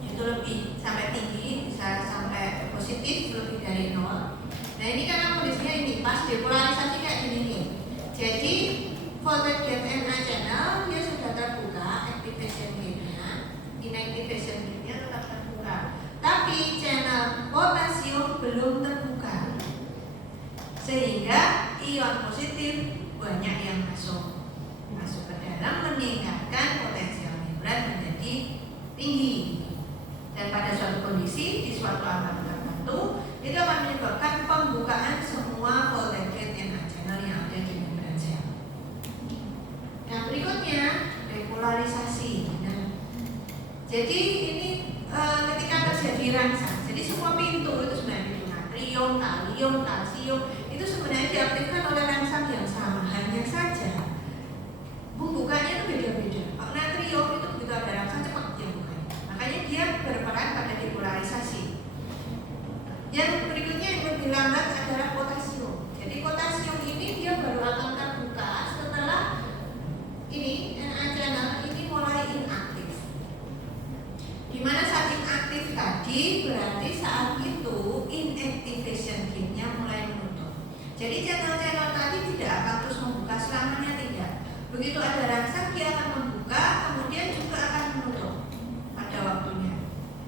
itu lebih sampai tinggi, bisa sampai positif lebih dari 0. Nah, ini karena kondisinya ini pas depolarisasi kayak gini nih. Jadi voltage gate NA channel dia sudah terbuka, activation gate-nya, inactivation gate-nya tetap terbuka. Tapi channel potasium belum terbuka, sehingga ion positif banyak yang masuk ke dalam, meningkatkan potensial membran menjadi tinggi. Dan pada suatu kondisi di suatu ambang tertentu itu akan menyebabkan pembukaan semua voltage gate NA channel yang ada di membran sel. Nah, berikutnya repolarisasi. Nah, jadi ini ketika terjadi rangsang, jadi semua pintu itu sebenarnya pintu natrium, kalium, kalsium itu sebenarnya diaktifkan oleh rangsang yang sama, hanya saja pembukanya itu beda-beda. Kalau natrium itu begitu ada rangsang cepat dia bukanya, makanya dia berperan pada depolarisasi. Yang berikutnya yang lebih lambat adalah potasium. Jadi potasium ini dia baru akan terbuka setelah ini NA channel ini mulai inaktif. Dimana saat inaktif tadi berarti saat itu inactivation gate-nya mulai menutup. Jadi channel-channel tadi tidak akan terus membuka selamanya, tidak. Begitu ada rangsang dia akan membuka, kemudian juga akan menutup pada waktunya,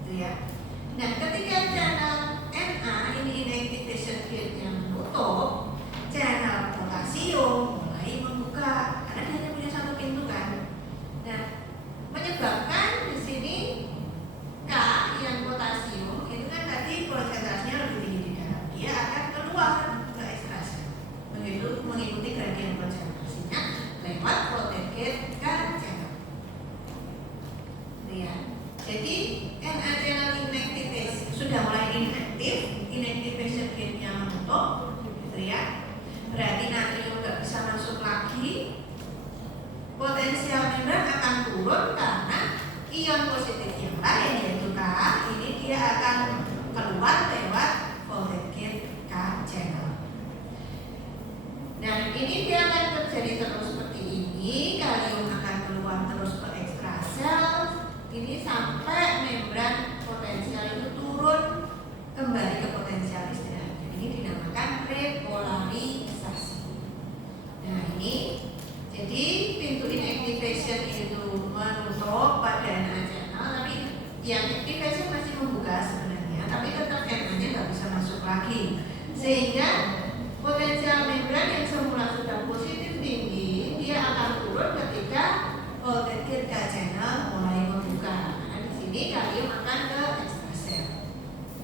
gitu ya. Nah, ketika channel NA ini inactivation gate-nya menutup, channel potasium mulai membuka karena dia hanya punya satu pintu kan. Nah, menyebabkan di sini K yang potasium itu kan tadi konsentrasinya lebih tinggi di dalam, dia akan keluar ke ekstrasi. Begitu mengikuti gradien konsentrasinya lewat voltage gate K channel. Ya. Jadi NA channel inactivation sudah mulai inaktif, inactivation gate-nya menutup, gitu ya. Berarti natrium nggak bisa masuk lagi. Potensial membran akan turun karena ion positif yang lain yaitu K ini dia akan keluar lewat voltage gate K channel. Nah, ini dia akan terjadi terus seperti ini. Kalium akan keluar terus ke ekstrasel. Ini sampai membran potensial itu turun kembali ke potensial istirahat. Ini dinamakan repolarisasi. Nah, ini jadi pintu inactivation itu menutup pada NA channel, tapi yang activation masih membuka sebenarnya, tapi tetap NA-nya nggak bisa masuk lagi, sehingga potensial membran yang semula sudah positif tinggi dia akan turun ketika voltage gate K channel mulai membuka. Nah, di sini kalium akan ke ekstrasel.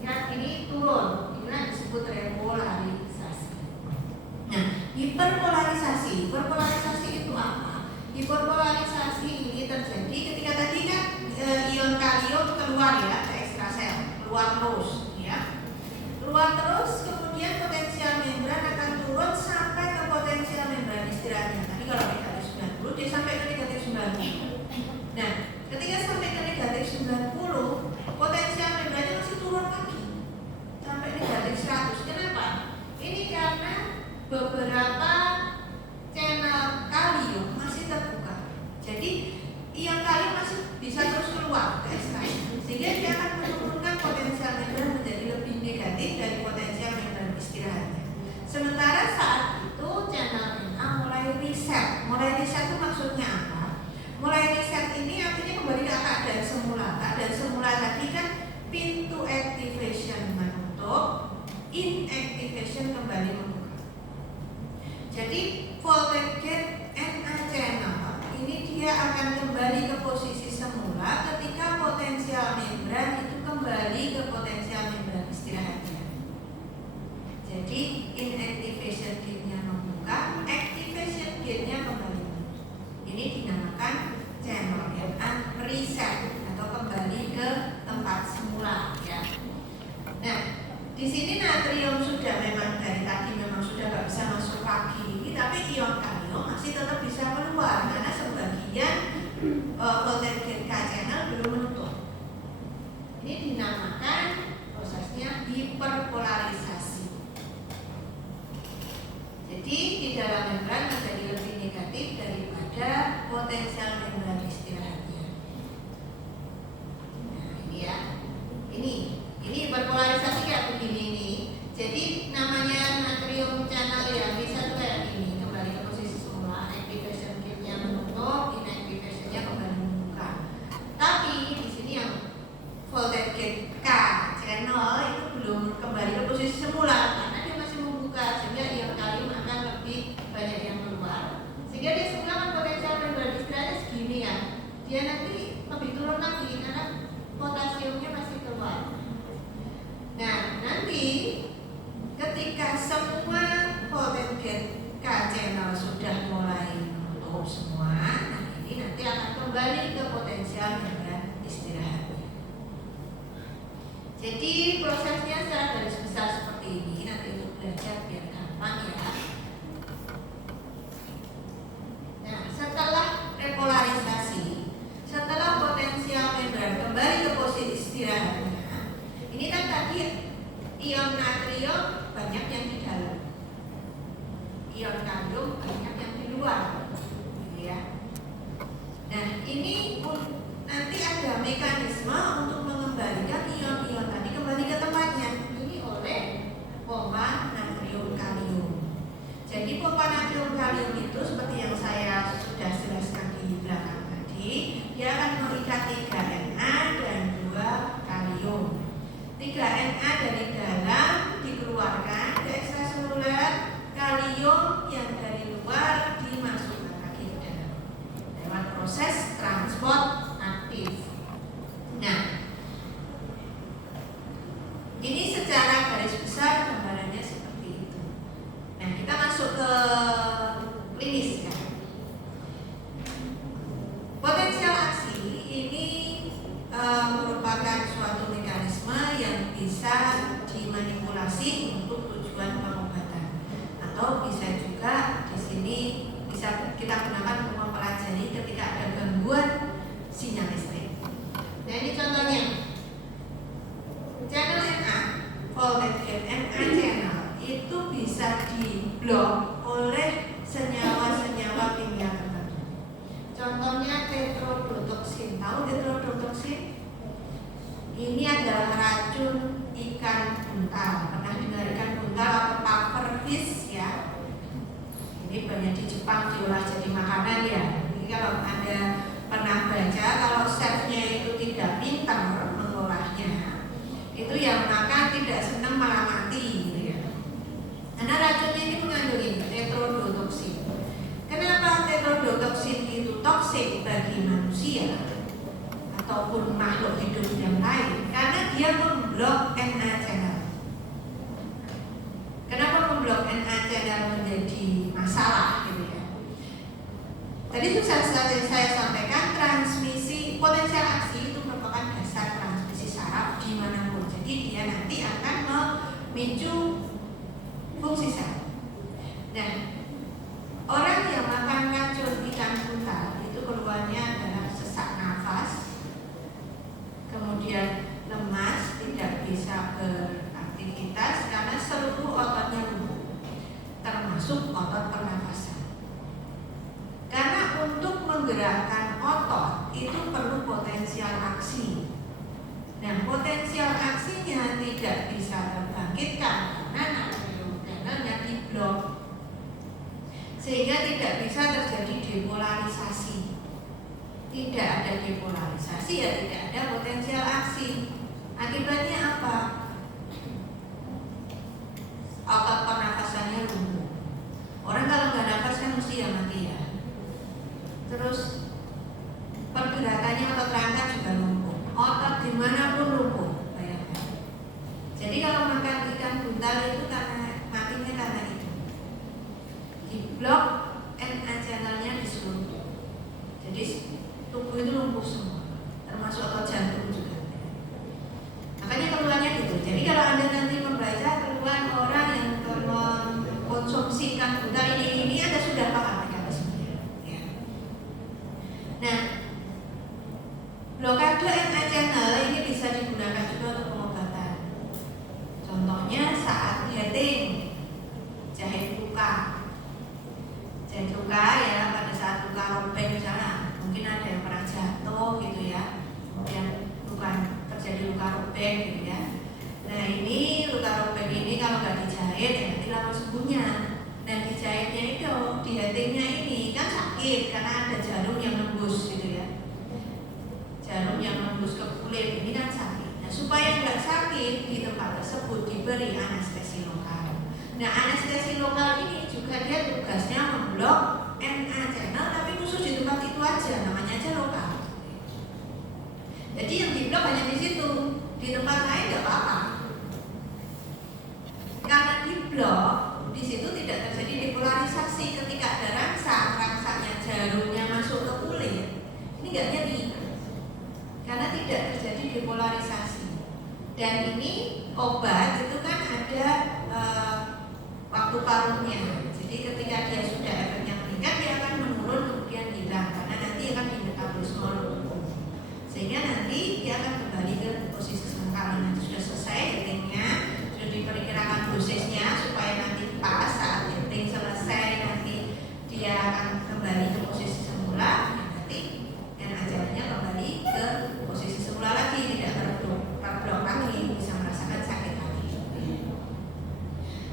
Ingat ini turun, inilah disebut repolarisasi. Nah, hiperpolarisasi. Hiperpolarisasi itu apa? Hiperpolarisasi ini terjadi ketika tadi kan ion kalium keluar ya ke ekstrasel, keluar terus ya. Keluar terus, kemudian potensial membran akan turun sampai ke potensial membran istirahatnya. Tadi kalau negatif 90 dia sampai ke negatif 90. Nah, ketika sampai ke negatif 90, potensial membrannya masih turun lagi sampai negatif 100. Kenapa? Ini karena beberapa channel kalium masih terbuka. Jadi ion kalium masih bisa terus keluar ke ekstrasel, sehingga dia akan menurunkan potensial membran menjadi lebih negatif dari potensial membran istirahatnya. Sementara saat itu channel NA mulai reset. Mulai reset itu maksudnya apa? Mulai reset ini artinya kembali ke keadaan semula. Keadaan semula tadi kan pintu activation menutup, inactivation kembali membuka. Jadi voltage gate dia akan kembali ke posisi semula ketika potensial membran itu kembali ke potensial membran istirahatnya. Jadi inactivation gate-nya membuka, activation gate-nya kembali. Ini dinamakan channel NA reset atau kembali ke tempat semula ya. Nah, di sini natrium sudah memang dari tadi memang sudah nggak bisa masuk lagi, tapi ion kalium masih tetap bisa keluar karena sebagian voltage gate K channel belum menutup. Ini dinamakan prosesnya hiperpolarisasi. Jadi di dalam membran menjadi lebih negatif daripada potensial membran istirahatnya. Nah ini ya, ini hiperpolarisasi kayak begini nih. Jadi namanya natrium channel ya bisa tuh kayak gini, kembali ke posisi semula, activation gate-nya menutup, inactivation-nya kembali membuka. Tapi di sini yang voltage gate K channel itu belum kembali ke posisi semula karena dia masih membuka, sehingga ion kalium akan lebih banyak yang keluar. Sehingga dia semula kan potensial membran istirahatnya segini kan, dia nanti lebih turun lagi karena potasiumnya masih keluar. Nah nanti ketika semua voltage gate K channel sudah mulai menutup semua, nah ini nanti akan kembali ke potensial membran istirahatnya. Jadi prosesnya secara garis besar seperti ini, nanti untuk belajar biar gampang ya. Nah setelah repolarisasi, setelah potensial membran kembali ke posisi istirahatnya, ini kan tadi ion natrium banyak yang di dalam, ion kalium banyak yang di luar, gitu ya. Nah ini nanti ada mekanisme untuk mengembalikan ion-ion tadi kembali ke tempatnya. Ini oleh pompa natrium kalium. Jadi pompa natrium kalium itu seperti yang saya sudah jelaskan di belakang tadi, dia akan mengikat 3Na dan 2 kalium. 3Na dari dalam dikeluarkan ke ekstraseluler, kalium yang dari luar dimasukkan lagi ke dalam lewat proses transport aktif. Nah, ini secara garis besar gambarannya seperti itu. Nah, kita masuk ke klinis kan. Potensial aksi ini merupakan suatu mekanisme yang bisa dimanipulasi untuk tujuan pengobatan, atau bisa juga di sini bisa kita gunakan untuk mempelajari ketika ada gangguan sinyal listrik. Nah ini contohnya channel Na, voltage gate Na channel itu bisa diblok oleh senyawa-senyawa kimia tertentu. Contohnya tetrodotoxin. Tahu tetrodotoxin? Ini adalah racun ikan buntal. Pernah dengar ikan buntal atau pufferfish ya? Ini banyak di Jepang diolah jadi makanan ya. Jadi kalau Anda pernah baca, kalau chefnya itu tidak pintar mengolahnya, itu yang makan tidak senang malah mati gitu ya. Karena racunnya ini mengandung ini tetrodotoxin. Kenapa tetrodotoxin itu toksik bagi manusia ataupun makhluk hidup yang lain? Karena dia memblok Na channel. Kenapa memblok Na channel menjadi masalah gitu ya? Tadi sudah saya sampaikan, transmisi potensial aksi itu merupakan dasar transmisi saraf dimanapun. Jadi dia nanti akan memicu fungsi sel. Nah, orang yang makan racun ikan buntal itu keluarnya adalah sesak nafas, kemudian lemas, tidak bisa beraktivitas karena seluruh ototnya lumpuh, termasuk otot pernafasan. Karena untuk menggerakkan otot itu perlu potensial aksi. Nah, potensial aksinya tidak bisa terbangkitkan karena natrium channelnya diblok, sehingga tidak bisa terjadi depolarisasi. Tidak ada depolarisasi ya tidak ada potensial aksi. Akibatnya apa? Otot pernafasannya lumpuh. Orang kalau nggak nafas kan mesti ya mati ya. Terus Makanya otot rangka juga lumpuh, otot dimanapun lumpuh, bayangkan. Jadi kalau makan ikan buntal itu karena matinya karena itu, diblok NA channelnya di seluruh tubuh. Jadi tubuh itu lumpuh semua, termasuk otot jantung juga. Makanya keluhannya gitu. Jadi kalau Anda nanti membaca keluhan orang yang mengkonsumsi ikan buntal ini Anda sudah paham mekanismenya. Ya. Nah, blokade NA channel ini bisa digunakan juga untuk pengobatan. Contohnya saat heading, jahit luka. Jahit luka ya, pada saat luka robek misalnya, mungkin ada yang pernah jatuh gitu ya, kemudian terjadi luka robek gitu ya. Nah ini luka robek ini kalau nggak dijahit ya nanti lama sembuhnya. Dan dijahitnya itu, di headingnya ini kan sakit karena ada jarum yang nembus gitu ya. Jarum yang nembus ke kulit ini kan sakit. Nah supaya nggak sakit di tempat tersebut diberi anestesi lokal. Nah anestesi lokal ini juga dia tugasnya memblok NA channel tapi khusus di tempat itu aja, namanya aja lokal. Jadi yang diblok hanya di situ, di tempat lain nggak apa-apa. Karena diblok di situ tidak terjadi depolarisasi ketika ada rangsaknya jarumnya masuk ke kulit. Ini nggak nyeri. Karena tidak terjadi depolarisasi. Dan ini obat itu kan ada waktu paruhnya. Jadi ketika dia sudah efeknya meningkat dia akan menurun kemudian hilang karena nanti akan di metabolisme sehingga nanti dia akan kembali ke posisi semula. Nanti sudah selesai headingnya, sudah diperkirakan dosisnya supaya nanti pas saat heading selesai nanti dia akan kembali ke posisi semula. Nanti dan ajarannya kembali ke posisi semula lagi, tidak terblok lagi, bisa merasakan sakit lagi.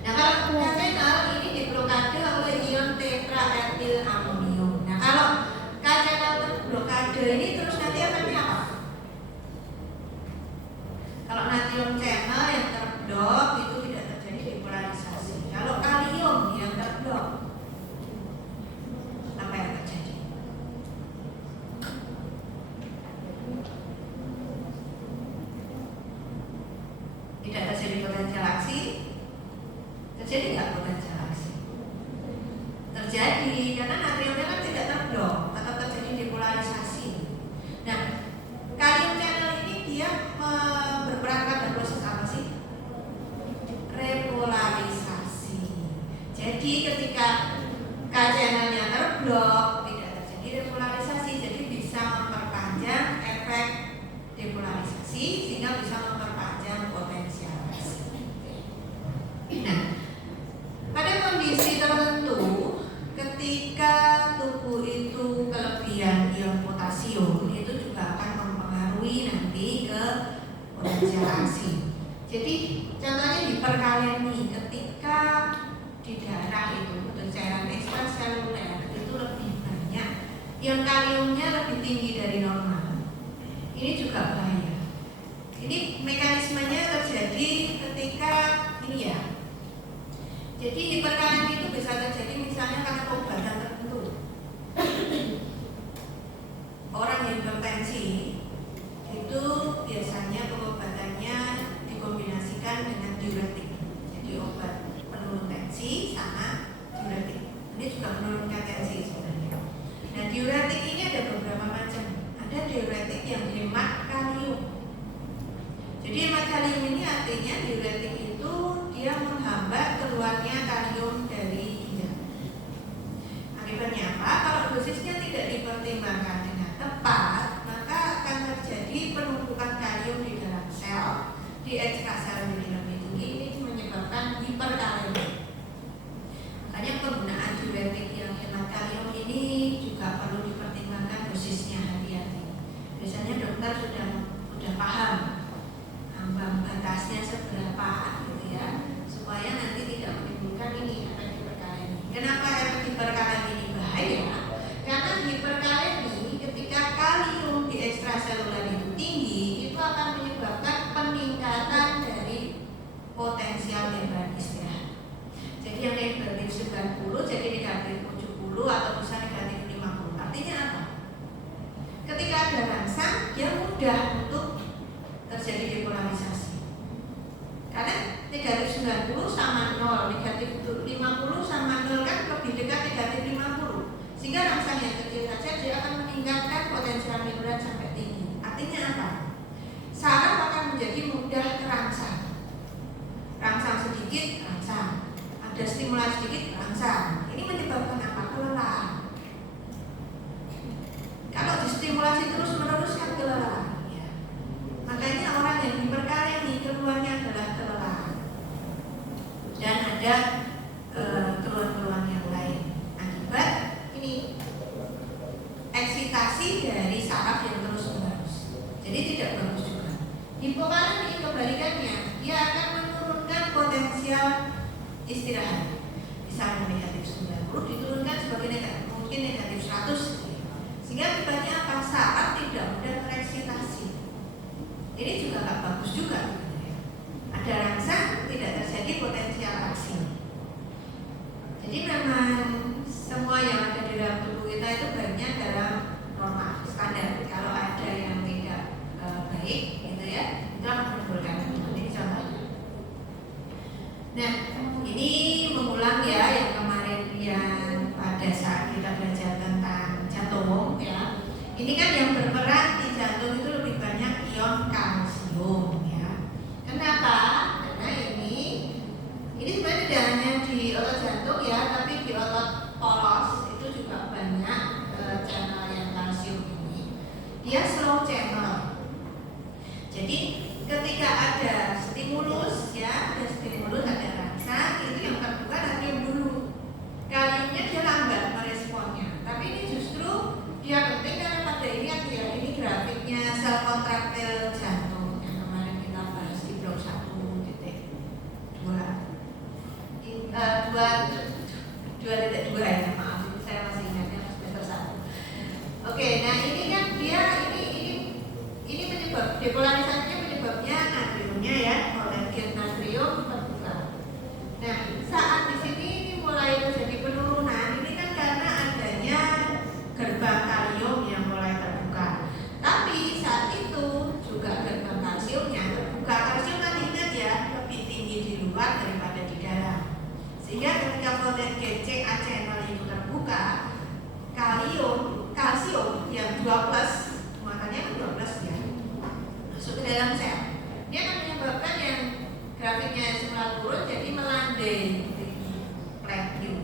Nah kalau channel ini diblokade oleh ion tetraetil amonium. Nah kalau channel terblokade ini terus nanti efeknya apa? Kalau natrium channel yang terblok itu tidak terjadi depolarisasi. Kalau kalium yang terblok, apa yang terjadi? Tidak terjadi potensial aksi. Terjadi nggak potensial aksi? Terjadi karena natriumnya kan tidak terblok, tetap terjadi depolarisasi. Nah, kalium channel ini dia berperan pada proses apa sih? Repolarisasi. Jadi ketika K channelnya terblok, tidak terjadi repolarisasi, jadi bisa memperpanjang efek depolarisasi sehingga bisa memperpanjang potensial aksi. Nah, pada kondisi tertentu ketika tubuh itu kelebihan ion potasium itu juga akan mempengaruhi nanti ke potensial aksi. Jadi contohnya hiperkalemi ketika di darah itu untuk cairan ekstraseluler itu lebih banyak ion kaliumnya lebih tinggi dari normal. Ini juga bahaya. Ini mekanismenya terjadi ketika ini ya. Jadi hiperkalemi itu bisa terjadi misalnya karena pengobatan tertentu. Orang yang hipertensi itu biasanya pengobatannya dikombinasikan dengan diuretik. Jadi obat penurun tensi sama diuretik. Ini juga menurunkan tensi sebenarnya. Nah diuretik ini ada beberapa macam. Ada diuretik yang hemat kalium. Jadi hemat kalium ini artinya diuretik itu dia menghambat keluarnya kalium dari ginjal. Akibatnya apa? Kalau dosisnya tidak dipertimbangkan dengan tepat, maka akan terjadi penumpukan kalium di dalam sel, di ekstraseluler lebih tinggi. Ini menyebabkan hiperkalemi. Makanya penggunaan diuretik yang hemat kalium ini juga perlu dipertimbangkan dosisnya, hati-hati. Biasanya dokter sudah paham ambang batasnya seberapa gitu ya, supaya nanti tidak menimbulkan ini efek hiperkalemi. Kenapa efek hiperkalemi ini bahaya? Karena hiperkalemi ketika kalium di ekstraseluler itu tinggi, itu akan menyebabkan peningkatan dari potensial membran istirahat. Jadi yang negatif 90 jadi negatif 70 atau bisa negatif 50. Artinya apa? Ketika ada rangsa sehingga rangsang yang kecil saja dia akan meningkatkan potensial neuron sampai tinggi. Artinya apa? Saraf akan menjadi mudah terangsang. Rangsang sedikit, rangsang. Ada stimulasi sedikit, rangsang. Ini menyebabkan apa? Kelelahan. Kalau distimulasi terus-menerus kan kelelahan. Ya. Makanya orang yang hiperkalemi keluhannya adalah kelelahan. Dan ada keluhan-keluhan yang lain akibat ini eksitasi dari saraf yang terus-menerus. Jadi tidak bagus juga. Hipokalemi kebalikannya, dia akan menurunkan potensial istirahat. Misalnya negatif 90 diturunkan sebagai negatif, mungkin negatif 100. Sehingga akibatnya apa? Saraf tidak mudah tereksitasi. Ini juga nggak bagus juga. Ada rangsang, tidak terjadi potensial aksi. Jadi memang semua yang ada di dalam tubuh kita itu baiknya dalam normal, standar. Kalau ada yang tidak baik, gitu ya, itu akan menimbulkan ini contohnya. Nah, ini mengulang ya yang kemarin yang pada saat kita belajar tentang jantung ya. Ini kan yang berperan di jantung itu lebih banyak ion kalsium ya. Kenapa? Karena ini sebenarnya tidak hanya di otot jantung ya, tapi di otot polos itu juga banyak channel yang kalsium ini. Dia slow channel. Jadi ketika ada stimulus ya, ada rangsang, itu yang terbuka kalium dulu. Kaliumnya dia lambat meresponnya. Tapi ini justru dia penting karena pada ini grafiknya sel kontraktil jantung yang kemarin kita bahas di blok 1.2. 2.2 ya, maaf, saya masih ingatnya semester 1. Oke, nah ini kan dia ini penyebab depolarisasinya, penyebabnya natriumnya ya, molekul natrium terbuka. Nah, saat di sini ini mulai terjadi penurunan, ini kan karena adanya gerbang kalium yang mulai terbuka. Tapi saat itu juga gerbang kalsiumnya terbuka. Kalsium kan ingat ya, lebih tinggi di luar daripada di dalam. Sehingga ketika potensi CA channel itu terbuka, kalsium yang 2+, makanya 2+ ya, masuk ke dalam sel. Dia akan menyebabkan yang grafiknya semula turun jadi melandai plateau.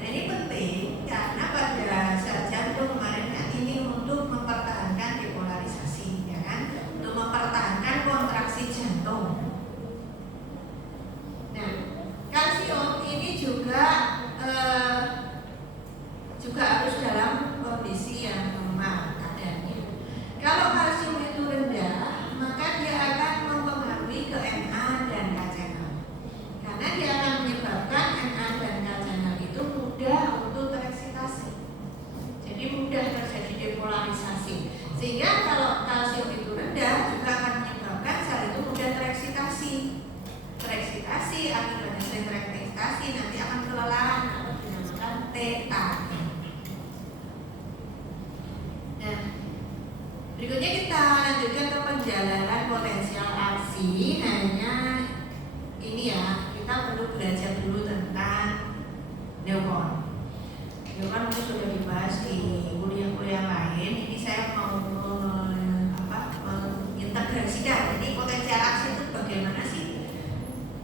Nah ini penting karena pada sel jantung kemarin kan ini untuk mempertahankan depolarisasi, ya kan, untuk mempertahankan kontraksi jantung. Nah, kalsium ini juga harus dalam kondisi yang normal kadarnya. Kalau kalsium itu rendah, maka dia akan mempengaruhi ke Na dan K channel. Karena dia akan menyebabkan Na dan K channel itu mudah untuk tereksitasi. Jadi mudah terjadi depolarisasi. Sehingga kalau kalsium itu rendah juga akan menyebabkan sel itu mudah tereksitasi. Tereksitasi akibatnya sering tereksitasi nanti akan kelelahan atau dinamakan teta. Nah, berikutnya kita lanjutkan ke penjalanan potensial aksi. Hanya ini ya, kita perlu belajar dulu tentang neuron. Neuron itu sudah dibahas di kuliah-kuliah lain. Ini saya mau mengintegrasikan. Jadi potensial aksi itu bagaimana sih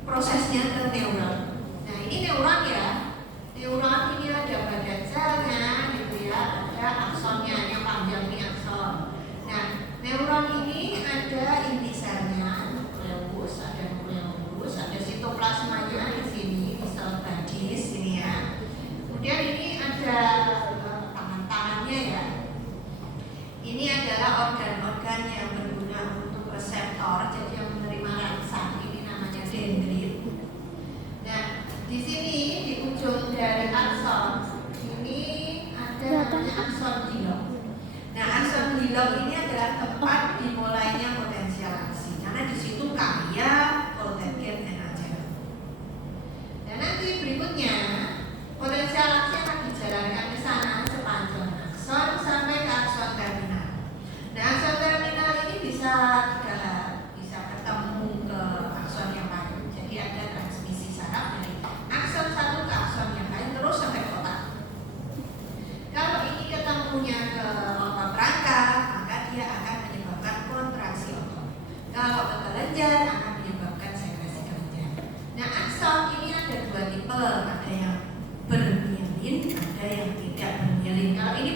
prosesnya ke neuron. Nah ini neuron ya. Neuron ini ada badan selnya, gitu ya. Ada aksonnya yang panjang ini akson. Nah neuron ini ada inti selnya, nukleus, ada sitoplasmanya di sini, di sel badis ini ya. Kemudian ini ada tangan-tangannya ya. Ini adalah organ-organ yang berguna untuk reseptor, jadi yang menerima rangsang. Ini namanya dendrit. Nah, di sini di ujung dari akson ini ada namanya akson hilok. Nah, akson hilok ini adalah tempat dimulainya potensial aksi. Karena di situ kaya protein energi. Dan nanti berikutnya potensial aksi akan dijalankan ke sana sepanjang akson sampai ke akson terminal. Nah, akson terminal ini bisa ketemu ke akson yang lain. Jadi ada transmisi saraf dari akson satu ke akson yang lain terus sampai ke otak. Kalau ini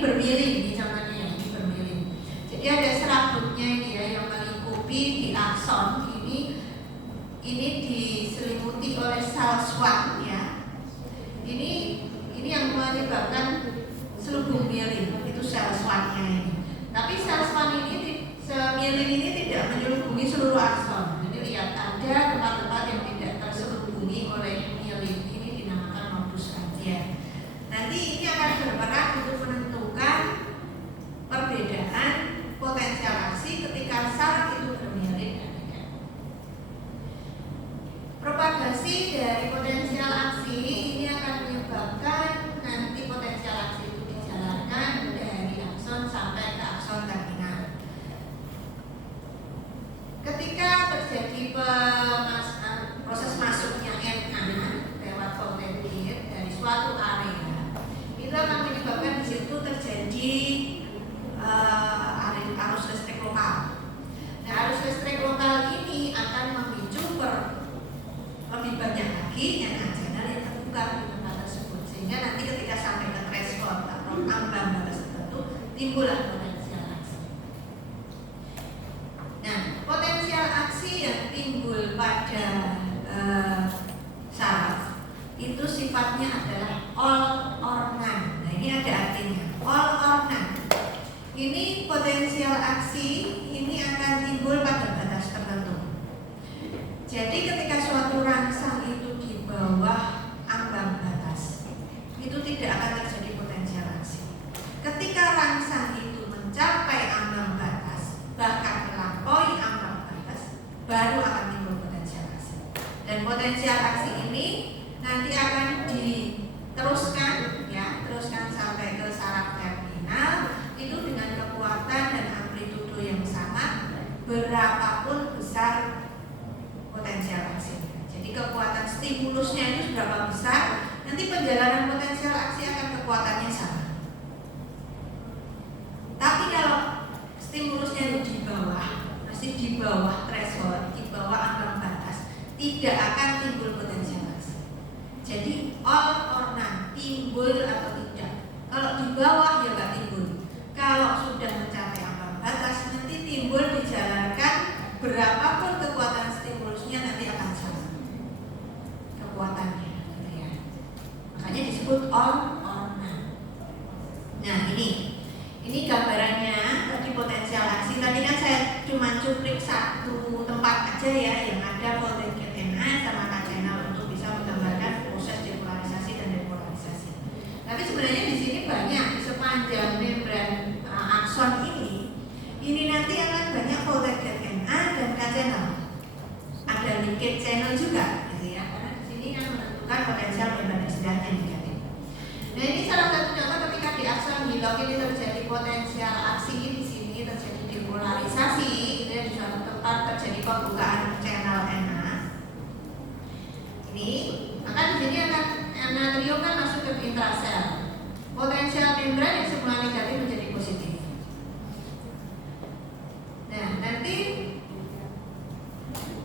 bermiling, ini contohnya ya, ini bermiling. Jadi ada serabutnya ini ya yang melingkupi di akson ini diselimuti oleh sel swan ya. Ini yang menyebabkan selubung mielin, itu sel swannya ini. Tapi sel swan mielin ini tidak menyelubungi seluruh akson. Jadi lihat ada tempat-tempat yang tidak terselubungi oleh mielin. Ini dinamakan nodus adia. Nanti ini akan berperan untuk menentukan perbedaan potensial aksi ketika saraf itu bermielin dan tidak. Propagasi dari potensial aksi ini akan menyebabkan nanti potensial aksi itu dijalankan dari akson sampai ke akson terminal. Ketika terjadi proses masuknya RNA lewat voltage gate dari suatu area, itu akan menyebabkan di situ terjadi arus listrik lokal. Nah, arus listrik lokal ini akan memicu lebih banyak lagi RNA channel yang terbuka di tempat tersebut, sehingga nanti ketika sampai ke threshold atau ambang batas tertentu timbullah potensial aksi. Nah, potensial aksi yang timbul pada saraf itu sifatnya adalah all or none. Nah, ini ada artinya all or none. Ini potensial aksi ini akan timbul pada batas tertentu. Jadi ketika suatu rangsang itu di bawah ambang batas, itu tidak akan terjadi potensial aksi. Ketika rangsang itu mencapai ambang batas, bahkan melampaui ambang batas, baru akan timbul potensial aksi. Dan potensial aksi ini nanti akan diteruskan sampai ke saraf terminal itu dengan kekuatan dan amplitudo yang sama berapapun besar potensial aksi. Jadi kekuatan stimulusnya itu seberapa besar, nanti perjalanan potensial aksi akan kekuatannya sama. Tapi kalau stimulusnya itu di bawah, masih di bawah threshold, di bawah ambang batas, tidak akan timbul potensial aksi. Jadi all or none, timbul atau tidak. Kalau di bawah ya nggak timbul. Kalau sudah mencapai ambang batas, nanti timbul dijalankan berapapun kekuatan stimulusnya nanti akan sama kekuatannya, gitu ya. Makanya disebut all or none. Nah ini gambarannya tadi potensial aksi. Tadi kan saya cuma cuplik satu tempat aja ya yang ada voltage gate NA sama K-channel untuk bisa menggambarkan proses depolarisasi dan depolarisasi. Tapi sebenarnya di sini banyak di sepanjang membran akson ini nanti akan banyak voltage gate NA dan K-channel. Ada linkage channel juga, gitu ya. Karena di sini kan menentukan potensial membran istirahat yang negatif. Nah, ini salah satu contoh ketika di akson hilok ini terjadi potensial aksi di sini terjadi depolarisasi, itu ya, di suatu tempat terjadi pembukaan channel NA. Ini maka di sini akan natrium kan masuk ke intrasel. Potensial membran yang semula negatif menjadi positif. Nah, nanti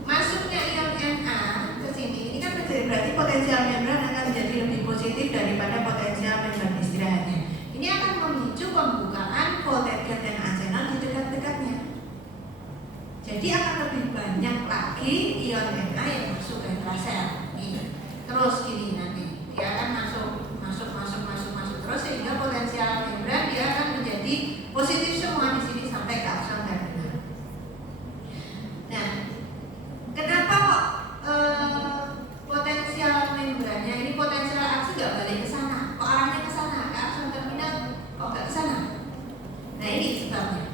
masuknya ion Na ke sini, ini kan berarti potensial membran akan menjadi lebih positif daripada potensial membran istirahatnya. Ini akan memicu pembukaan voltage gate Na channel di dekat-dekatnya. Jadi akan lebih banyak lagi ion Na yang masuk ke intrasel. Nih, terus gini nanti dia akan masuk terus sehingga potensial membran dia akan menjadi positif semua di sini sampai ke akson terminal. Nah, kenapa kok potensial membrannya ini potensial aksi nggak balik ke sana? Kok arahnya ke sana? Ke akson terminal kok nggak ke sana? Nah, ini sebabnya.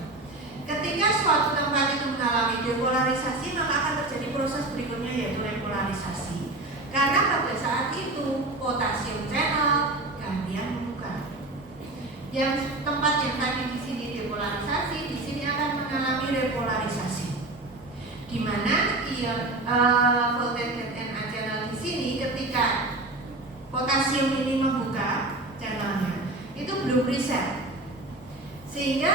Ketika suatu tempat itu mengalami depolarisasi, maka akan terjadi proses berikutnya yaitu repolarisasi. Karena pada saat itu potasium channel gantian membuka. Yang tempat yang tadi di sini depolarisasi, di sini akan mengalami repolarisasi. Di mana ion voltage gate Na channel di sini ketika potasium ini membuka channelnya, itu belum reset. Sehingga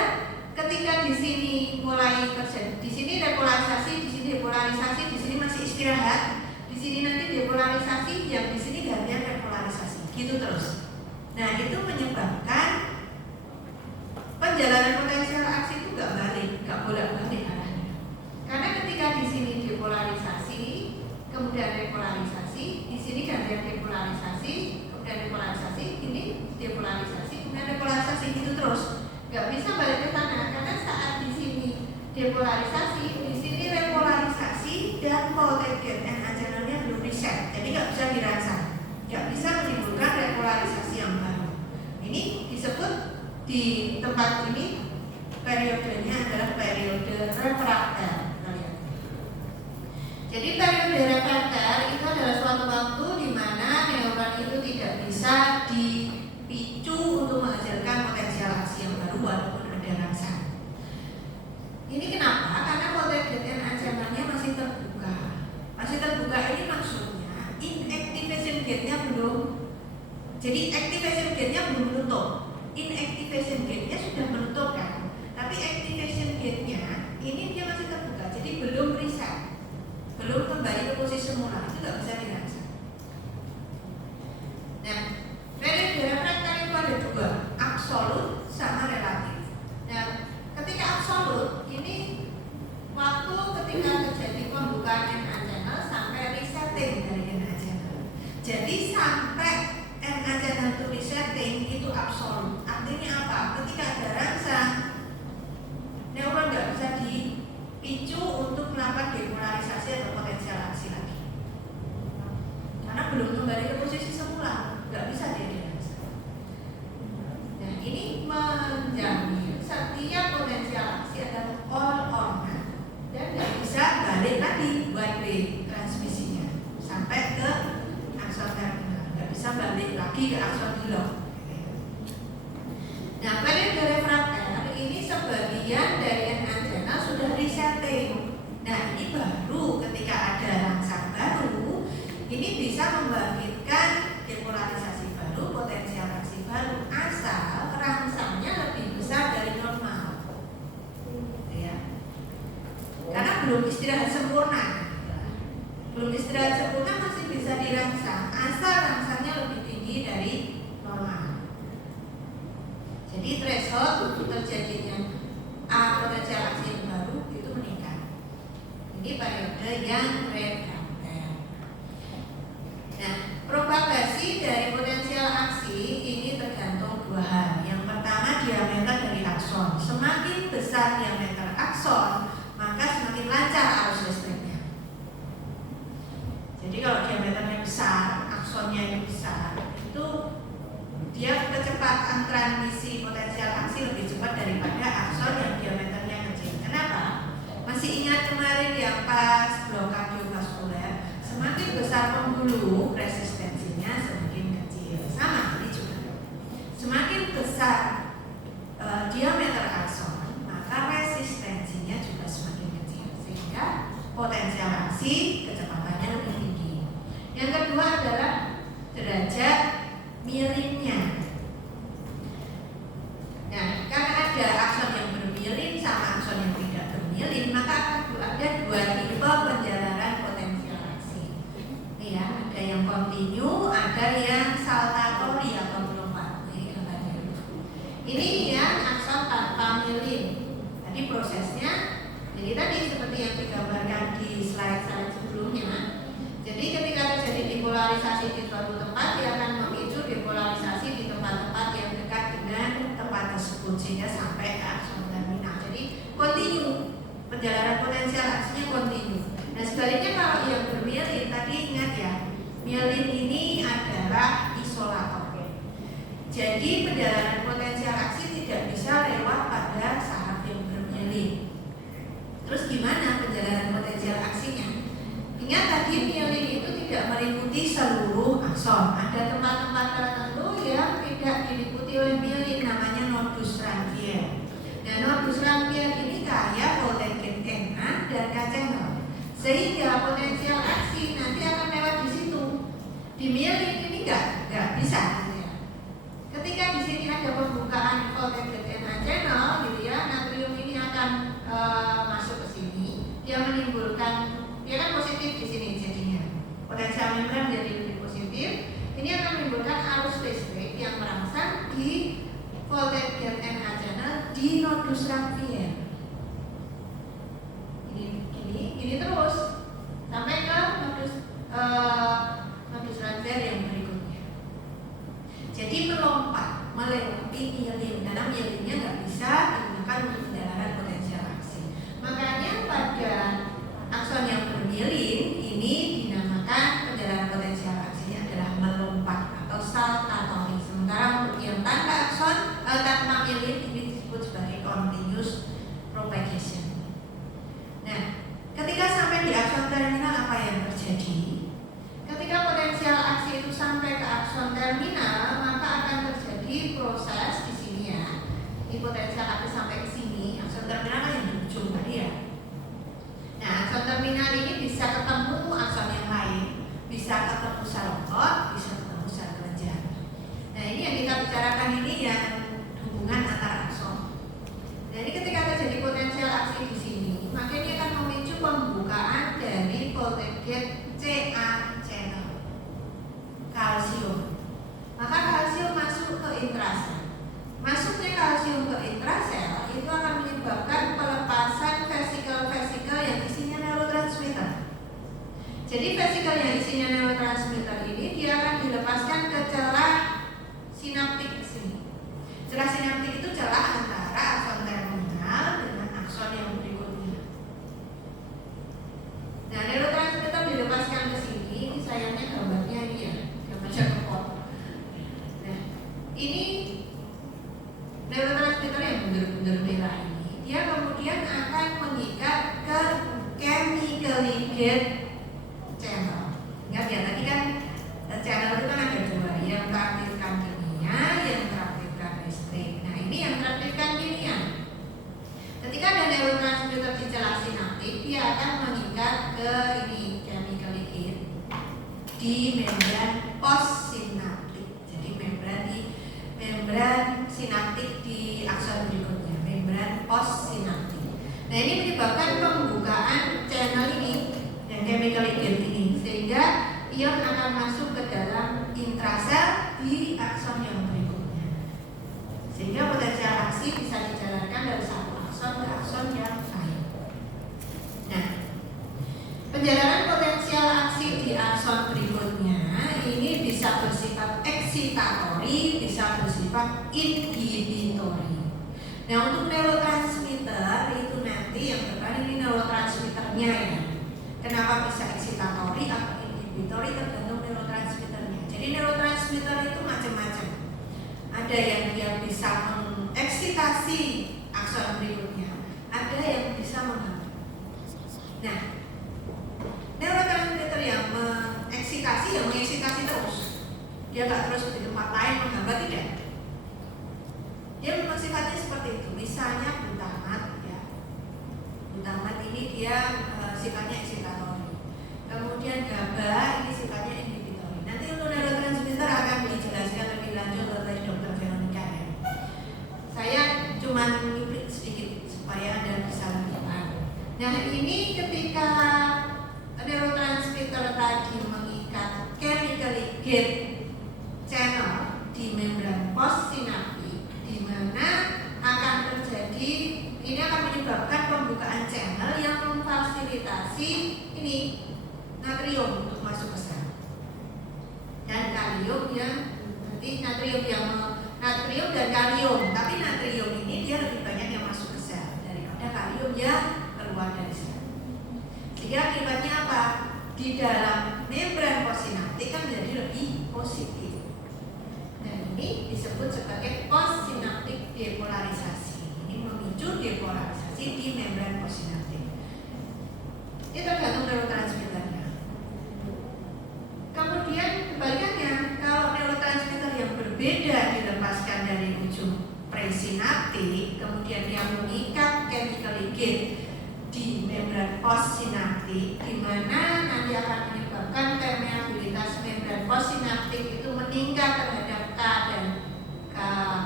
ketika di sini mulai terjadi, di sini repolarisasi, di sini depolarisasi, di sini masih istirahat, di sini nanti depolarisasi, yang di sini gantian repolarisasi, gitu terus. Nah, itu menyebabkan perjalanan potensial aksi itu nggak bolak-balik arahnya. Karena ketika di sini depolarisasi, kemudian repolarisasi, di sini gantian depolarisasi, kemudian repolarisasi, ini depolarisasi, kemudian repolarisasi, itu terus. Nggak bisa balik ke sana karena saat di sini depolarisasi, di sini repolarisasi dan voltage gate NA channelnya belum reset, jadi nggak bisa dirangsang, nggak bisa menimbulkan repolarisasi yang baru. Ini disebut di tempat ini periodenya adalah periode refrakter. Jadi periode refrakter itu adalah suatu waktu di mana neuron itu tidak bisa dipicu untuk menghasilkan potensial aksi yang baru walaupun ada rangsang. Ini kenapa? Karena voltage gate NA channelnya masih terbuka. Masih terbuka ini maksudnya inactivation gate-nya belum. Jadi activation gate-nya belum menutup. Inactivation gate-nya sudah menutup kan. Tapi activation gate-nya ini dia masih terbuka. Jadi belum reset. Belum kembali ke posisi semula. Itu nggak bisa dirangsang. Nah, periode refraktor itu ada dua, absolut sama relatif. Nah, ketika absolut ini waktu ketika terjadi pembukaan NA channel sampai resetting dari NA channel. Jadi sampai NA channel itu resetting itu absolut. Artinya apa? Ketika ada rangsang, neuron nggak bisa dipicu untuk melakukan depolarisasi atau potensial aksi lagi. Karena belum kembali ke posisi semula, nggak bisa dia dirangsang. Nah, ini menjamin setiap potensial aksi adalah all or none dan nggak bisa balik lagi one way transmisinya sampai ke akson terminal, nggak bisa balik lagi ke akson hilok. Nah, periode refraktor ini sebagian dari NA channel sudah resetting. Nah, ini baru ketika ada rangsang baru, ini bisa membangkitkan depolarisasi baru, potensial aksi baru, asal rangsangnya lebih besar dari normal. Ya. Karena belum istirahat sempurna. Belum istirahat sempurna masih bisa dirangsang, asal rangsangnya lebih tinggi dari normal. Jadi threshold untuk terjadinya potensial aksi yang baru itu meningkat. Ini periode yang refraktor. Nah, propagasi dari potensial aksi ini tergantung dua hal. Yang pertama, diameter dari akson. Semakin besar diameter akson, maka semakin lancar arus listriknya. Jadi kalau diameternya besar, aksonnya yang besar, itu dia kecepatan transmisi potensial aksi lebih cepat daripada akson yang diameternya kecil. Kenapa? Masih ingat kemarin yang pas blok kardiovaskuler, semakin besar pembuluh resistensinya semakin kecil. Sama ini juga. Semakin besar diameter akson, maka resistensinya juga semakin kecil, sehingga potensial aksi kecepatannya lebih tinggi. Yang kedua adalah derajat milimnya. Nah, karena ada akson yang bermilim sama akson yang tidak bermilim, maka ada dua tipe penjalanan potensial aksi. Ya, ada yang kontinu, ada yang saltatori atau melompat. Ini yang akson tanpa milim. Tadi prosesnya, jadi tadi seperti yang digambarkan di slide-slide sebelumnya. Jadi ketika terjadi depolarisasi di suatu tempat, dia akan memicu depolarisasi di tempat-tempat yang dekat dengan tempat tersebut sehingga sampai ke akson terminal. Jadi kontinu, perjalanan potensial aksinya kontinu. Nah, sebaliknya kalau yang bermilim, tadi ingat ya, milim ini adalah isolator. Jadi perjalanan potensial aksi tidak bisa lewat pada saat yang bermilim. Terus gimana perjalanan potensial aksinya? Ingat tadi milim itu tidak meliputi seluruh akson. Ada tempat-tempat tertentu yang tidak diliputi oleh milim, namanya nodus rangkaian. Nah, nodus rangkaian ini kaya voltage gate NA dan K channel, sehingga potensial aksi nanti akan lewat di situ. Di milim ini nggak bisa. Ketika di sini ada pembukaan voltage gate NA channel, gitu ya, natrium ini akan masuk ke sini. Dia menimbulkan, dia kan positif di sini jadinya. Potensial membran menjadi lebih positif. Ini akan menimbulkan arus listrik yang merangsang di voltage gate NA channel di di nodus rangkaian. Ini terus sampai ke nodus rangkaian yang berikutnya. Jadi melompat, melewati myelin, karena myelinnya nggak bisa digunakan untuk penjalanan potensial aksi. Makanya pada akson yang bermyelin ini dinamakan penjalanan potensial aksinya adalah melompat atau saltatori. Sementara untuk yang tanpa akson, tanpa myelin ini disebut sebagai continuous propagation. Nah, ketika sampai di akson terminal apa yang terjadi? Ketika potensial aksi itu sampai ke akson terminal, maka akan terjadi proses di sini ya. Ini potensial aksi sampai ke sini, akson terminal kan yang di ujung tadi ya. Nah, akson terminal ini bisa ketemu akson yang lain, bisa ketemu sel otot, bisa ketemu sel kelenjar. Nah, ini yang kita bicarakan ini yang hubungan antara akson. Jadi ketika terjadi potensial aksi di sini, maka ini akan memicu pembukaan dari voltage gate CA channel kalsium. Maka kalsium masuk ke intrasel. Masuknya kalsium ke intrasel itu akan menyebabkan pelepasan vesikel-vesikel yang isinya neurotransmitter. Jadi vesikel yang isinya neurotransmitter ini dia akan dilepaskan ke celah sinaptik di sini. Celah sinaptik itu celah antara akson terminal dengan akson yang berikutnya. Nah, neurotransmitter dilepaskan ke sini. Ini sayangnya gambarnya ini ya, gambarnya kepot. Nah, ini neurotransmitter yang benar-benar merah ini, dia kemudian akan mengikat ke chemically gate channel. Ingat ya, tadi kan channel itu kan ada dua, yang teraktifkan kimia, yang teraktifkan listrik. Nah, ini yang teraktifkan kimia. Ketika ada neurotransmitter di celah sinaptik, dia akan mengikat ke ini chemically gate di membran postsinaptik. Jadi membran sinaptik di akson berikutnya, membran postsinaptik. Nah, ini menyebabkan pembukaan channel ini yang chemically gate ini, sehingga ion akan masuk ke dalam intrasel di akson yang berikutnya. Sehingga potensial aksi bisa dijalankan dari satu akson ke akson yang lain. Nah, penjalanan potensial aksi di akson berikutnya ini bisa bersifat eksitatori, bisa bersifat inhibitori. Nah, untuk neurotransmitter itu nanti yang terkait ini neurotransmitternya ya. Kenapa bisa eksitatori atau inhibitori tergantung neurotransmitternya. Jadi neurotransmitter itu macam-macam. Ada yang dia bisa mengeksitasi akson berikutnya, ada yang bisa menghambat. Nah, neurotransmitter yang mengeksitasi, yang mengeksitasi terus, dia nggak terus di tempat lain menghambat, tidak. Dia memang sifatnya seperti itu. Misalnya glutamat, ya. Glutamat ini dia sifatnya eksitatori. Kemudian GABA ini sifatnya inhibitori. Nanti untuk neurotransmitter akan dijelaskan lebih lanjut oleh Dr. Veronica ya. Saya cuma ngiplik sedikit supaya Anda bisa lebih paham. Nah, ini ketika neurotransmitter tadi mengikat chemically gate channel di membran postsinaptik, di mana akan terjadi, ini akan menyebabkan pembukaan channel yang memfasilitasi ini natrium untuk masuk ke sel dan kalium yang nanti natrium dan kalium, tapi natrium ini dia lebih banyak yang masuk ke sel daripada kalium yang keluar dari sel. Sehingga akibatnya apa? Di dalam membran postsinaptik kan menjadi lebih positif. Dan ini disebut sebagai postsinaptik depolarisasi. Ini memicu depolarisasi di membran postsinaptik. Ini tergantung neurotransmitternya. Kemudian kebalikannya, kalau neurotransmitter yang berbeda dilepaskan dari ujung presinaptik, kemudian dia mengikat chemically gate di membran postsinaptik, di mana nanti akan menyebabkan permeabilitas membran postsinaptik itu meningkat terhadap K dan K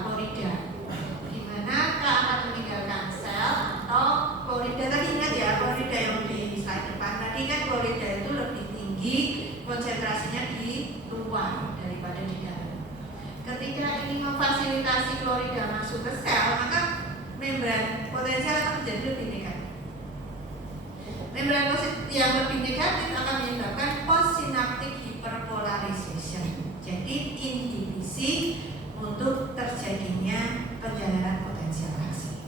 klorida, di mana K akan meninggalkan sel atau klorida. Tadi ingat ya, klorida yang di slide depan tadi kan klorida itu lebih tinggi konsentrasinya di luar daripada di dalam. Ketika ini memfasilitasi klorida masuk ke sel, maka membran potensial akan menjadi lebih negatif. Membran yang lebih negatif akan menyebabkan postsynaptic hyperpolarization. Jadi inhibisi untuk terjadinya penjalanan potensial aksi.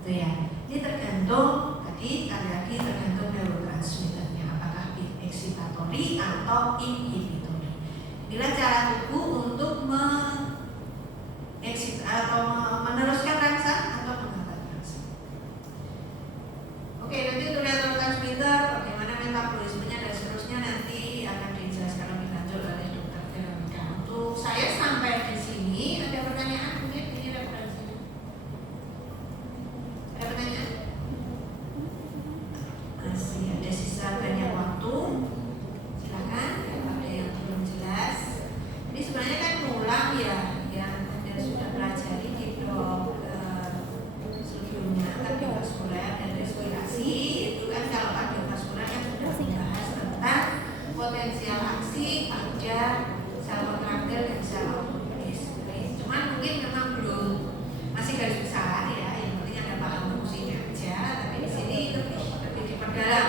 Itu ya. Ini tergantung tadi sekali lagi tergantung neurotransmitternya apakah excitatory atau inhibitory. Inilah cara tubuh untuk meneruskan rangsang atau menghambat rangsang. Oke, nanti untuk neurotransmitter bagaimana metabolismenya dan seterusnya nanti akan dijelaskan lebih lanjut oleh Dr. Veronica. Untuk saya sampai di sini ada pertanyaan mungkin ini referensinya. Ada pertanyaan? Masih ada sisa banyak waktu. Silakan kalau ada yang belum jelas. Ini sebenarnya kan ngulang ya yang Anda sudah pelajari di blog sebelumnya kardiovaskuler dan respirasi itu kan kalau kardiovaskuler yang sudah membahas tentang potensial aksi pada sel kontraktil dan sel autopoiesis. Cuman mungkin memang belum masih garis besar ya, yang penting Anda paham fungsinya aja. Tapi di sini lebih diperdalam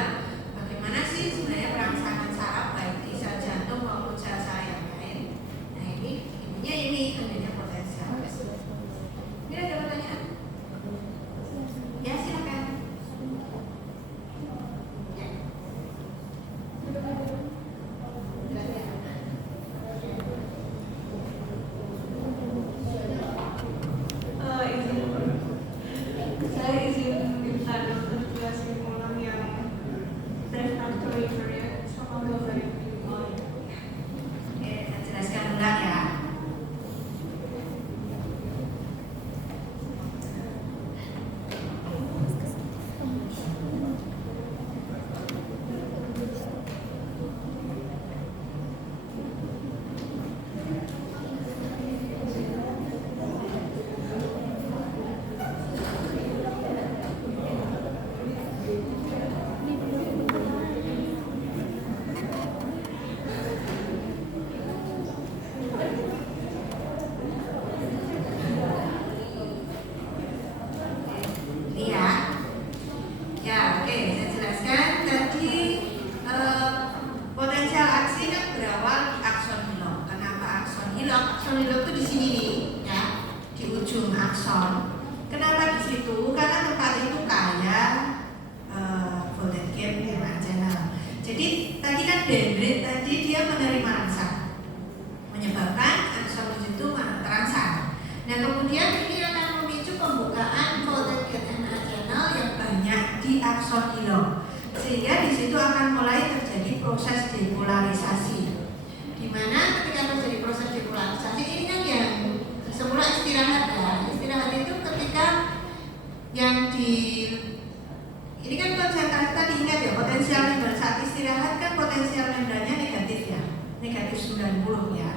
bagaimana sih sebenarnya perangsangan saraf baik di sel jantung maupun sel-sel yang lain. Nah intinya ini adanya potensial. Ini ada pertanyaan? Ya silakan. Ya. Saya izin minta dokter jelasin ulang yang refractory period sama government. Oke, saya jelaskan ulang ya. Ini ya. Ya, oke, saya jelaskan tadi potensial aksi kan berawal di akson hilok. Kenapa akson hilok? Akson hilok itu di sini nih, ya, di ujung akson. Kenapa di situ? Karena tempat itu kaya voltage gap yang channel. Jadi tadi kan dendrit tadi dia menerima rangsang, menyebabkan akson di situ terangsang. Nah kemudian ini akan memicu pembukaan voltage gap channel yang banyak di akson hilok, sehingga di situ akan mulai terjadi proses depolarisasi. Di mana ketika terjadi proses depolarisasi ini kan yang semula istirahat ya. Istirahat itu ketika yang di ini kan konsentrasi tadi ingat ya potensial membran saat istirahat kan potensial membrannya negatif ya, negatif 90 ya,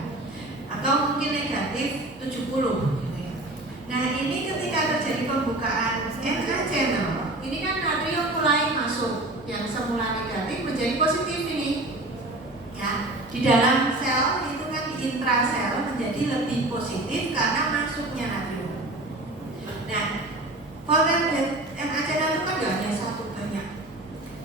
atau mungkin negatif 70 gitu ya. Nah ini ketika terjadi pembukaan NA channel, ini kan natrium mulai masuk yang semula negatif menjadi positif ini ya. Di dalam sel itu kan di intrasel menjadi lebih positif karena masuknya natrium. Nah voltage NA channel itu kan gak hanya satu, banyak.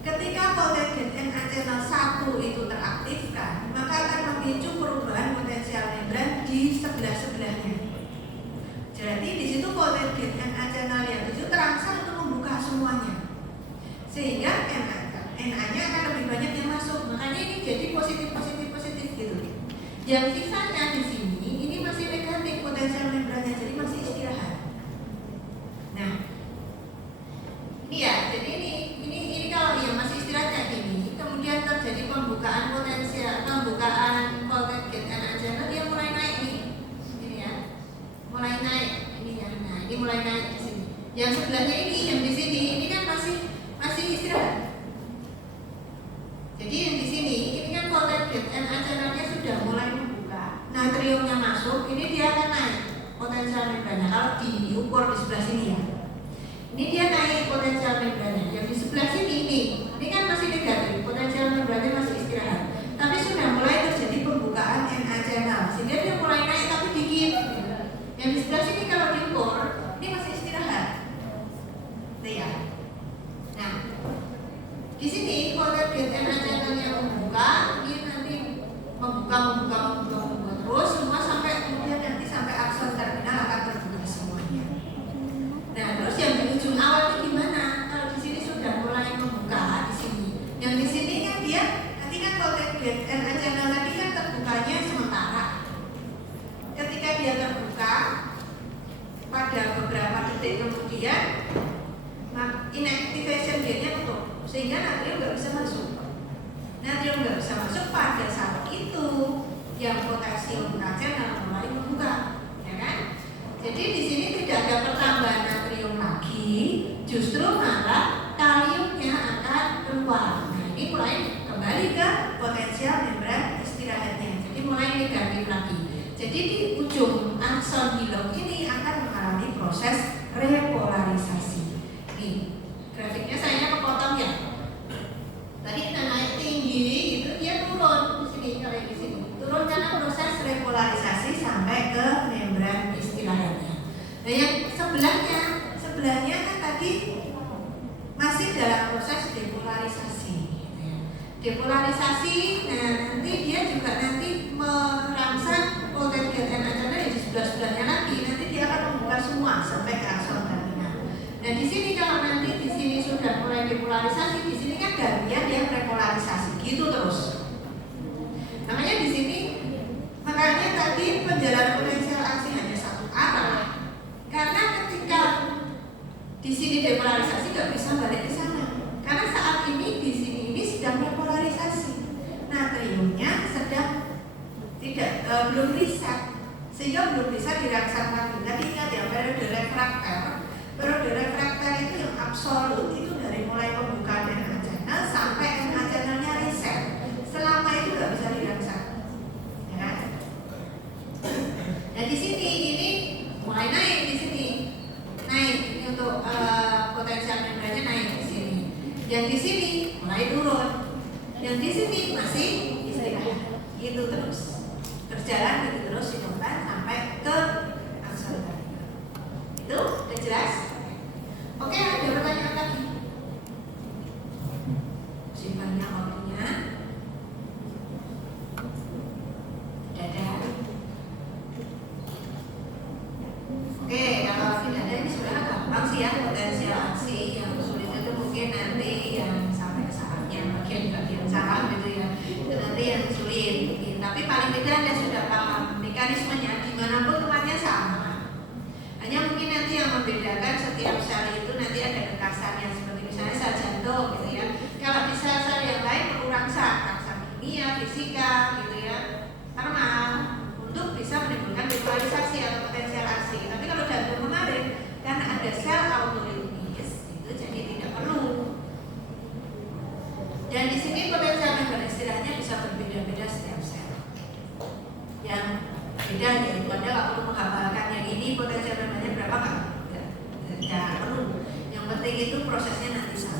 Ketika voltage NA channel 1 itu teraktifkan, maka akan memicu perubahan potensial membran di sebelah-sebelahnya. Jadi di situ voltage NA channel yang itu terangsang untuk membuka semuanya, sehingga NA-nya akan lebih banyak yang masuk. Makanya ini jadi positif gitu. Yang sisanya di sini ini masih negatif potensial membrannya, jadi masih istirahat. Nah, ini ya, jadi ini kalau ya masih istirahat kayak gini, kemudian terjadi pembukaan potensial, pembukaan voltage NA channel, dia mulai naik nih, ini ya, mulai naik ini ya, nah ini mulai naik di sini. Yang sebelahnya ini, yang di sini, ini kan masih istirahat. Jadi yang di sini, ini kan voltage NA channelnya sudah mulai membuka, natriumnya masuk, ini dia akan naik potensial membrannya. Kalau diukur di sebelah sini ya. Ini dia naik potensial membrannya. Yang di sebelah sini ini kan masih negatif, potensial membrannya masih istirahat. Tapi sudah mulai terjadi pembukaan NA channel, sehingga dia mulai naik tapi dikit. Yang di sebelah sini kalau diukur, ini masih istirahat. sehingga natrium nggak bisa masuk. Natrium nggak bisa masuk pada saat itu yang potasium channel mulai membuka, ya kan? Jadi di sini tidak ada pertambahan natrium lagi, justru malah kaliumnya akan keluar. Nah, ini mulai kembali ke potensial membran istirahatnya. Jadi mulai negatif lagi. Jadi di ujung akson Hillock ini akan mengalami proses repolarisasi. Nih, grafiknya saya kepotong ya. Tadi udah naik tinggi, gitu dia turun di sini, kayak di sini. Turun karena proses repolarisasi sampai ke membran istirahatnya. Nah, yang sebelahnya kan tadi masih dalam proses depolarisasi. Gitu ya. Depolarisasi, nah nanti dia juga nanti merangsang potensial channel di sebelah-sebelahnya lagi. Nanti dia akan membuka semua sampai ke akson terminal. Nah di sini kalau nanti di sini sudah mulai depolarisasi, di sini kan gantian yang repolarisasi, gitu terus. Namanya di sini, makanya tadi penjalanan potensial aksi hanya satu arah. Karena ketika di sini depolarisasi nggak bisa balik ke sana. Karena saat ini di sini ini sedang repolarisasi. Natriumnya sedang belum riset, sehingga belum bisa dirangsangkan. Tadi ingat ya periode refrakter. Periode refrakter itu yang absolut itu dari mulai pembukaan NA channel sampai NA channelnya riset. Selama itu nggak bisa dirangsang, ya kan? Nah di sini ini mulai naik di sini, naik ini untuk potensial membrannya naik di sini. Yang di sini mulai turun, yang di sini masih istirahat. Itu terus berjalan gitu terus hidupkan sampai ke akson terminal. Itu udah jelas? Oke, ada pertanyaan lagi? Simpannya waktunya. Dadah. Oke, kalau tidak ada ini sebenarnya gampang sih ya, potensial aksi. Yang sulit itu mungkin nanti yang sampai ke sarafnya, bagian saraf gitu ya. Itu nanti yang sulit. Tapi paling tidak Anda sudah paham mekanismenya, dimanapun tempatnya sama. Hanya mungkin nanti yang membedakan setiap sel itu nanti ada kekasannya, seperti misalnya sel jantung gitu ya. Kalau di sel-sel yang lain perlu rangsang kimia, fisika gitu ya, thermal untuk bisa menimbulkan depolarisasi atau potensial aksi. Tapi kalau jantung kemarin karena ada sel autolitis itu jadi tidak perlu. Dan di sini potensial membran istirahatnya bisa berbeda-beda setiap sel. Yang beda yaitu Anda nggak perlu menghafalkan yang ini potensial membrannya berapa, nggak perlu. Yang penting itu prosesnya nanti sama.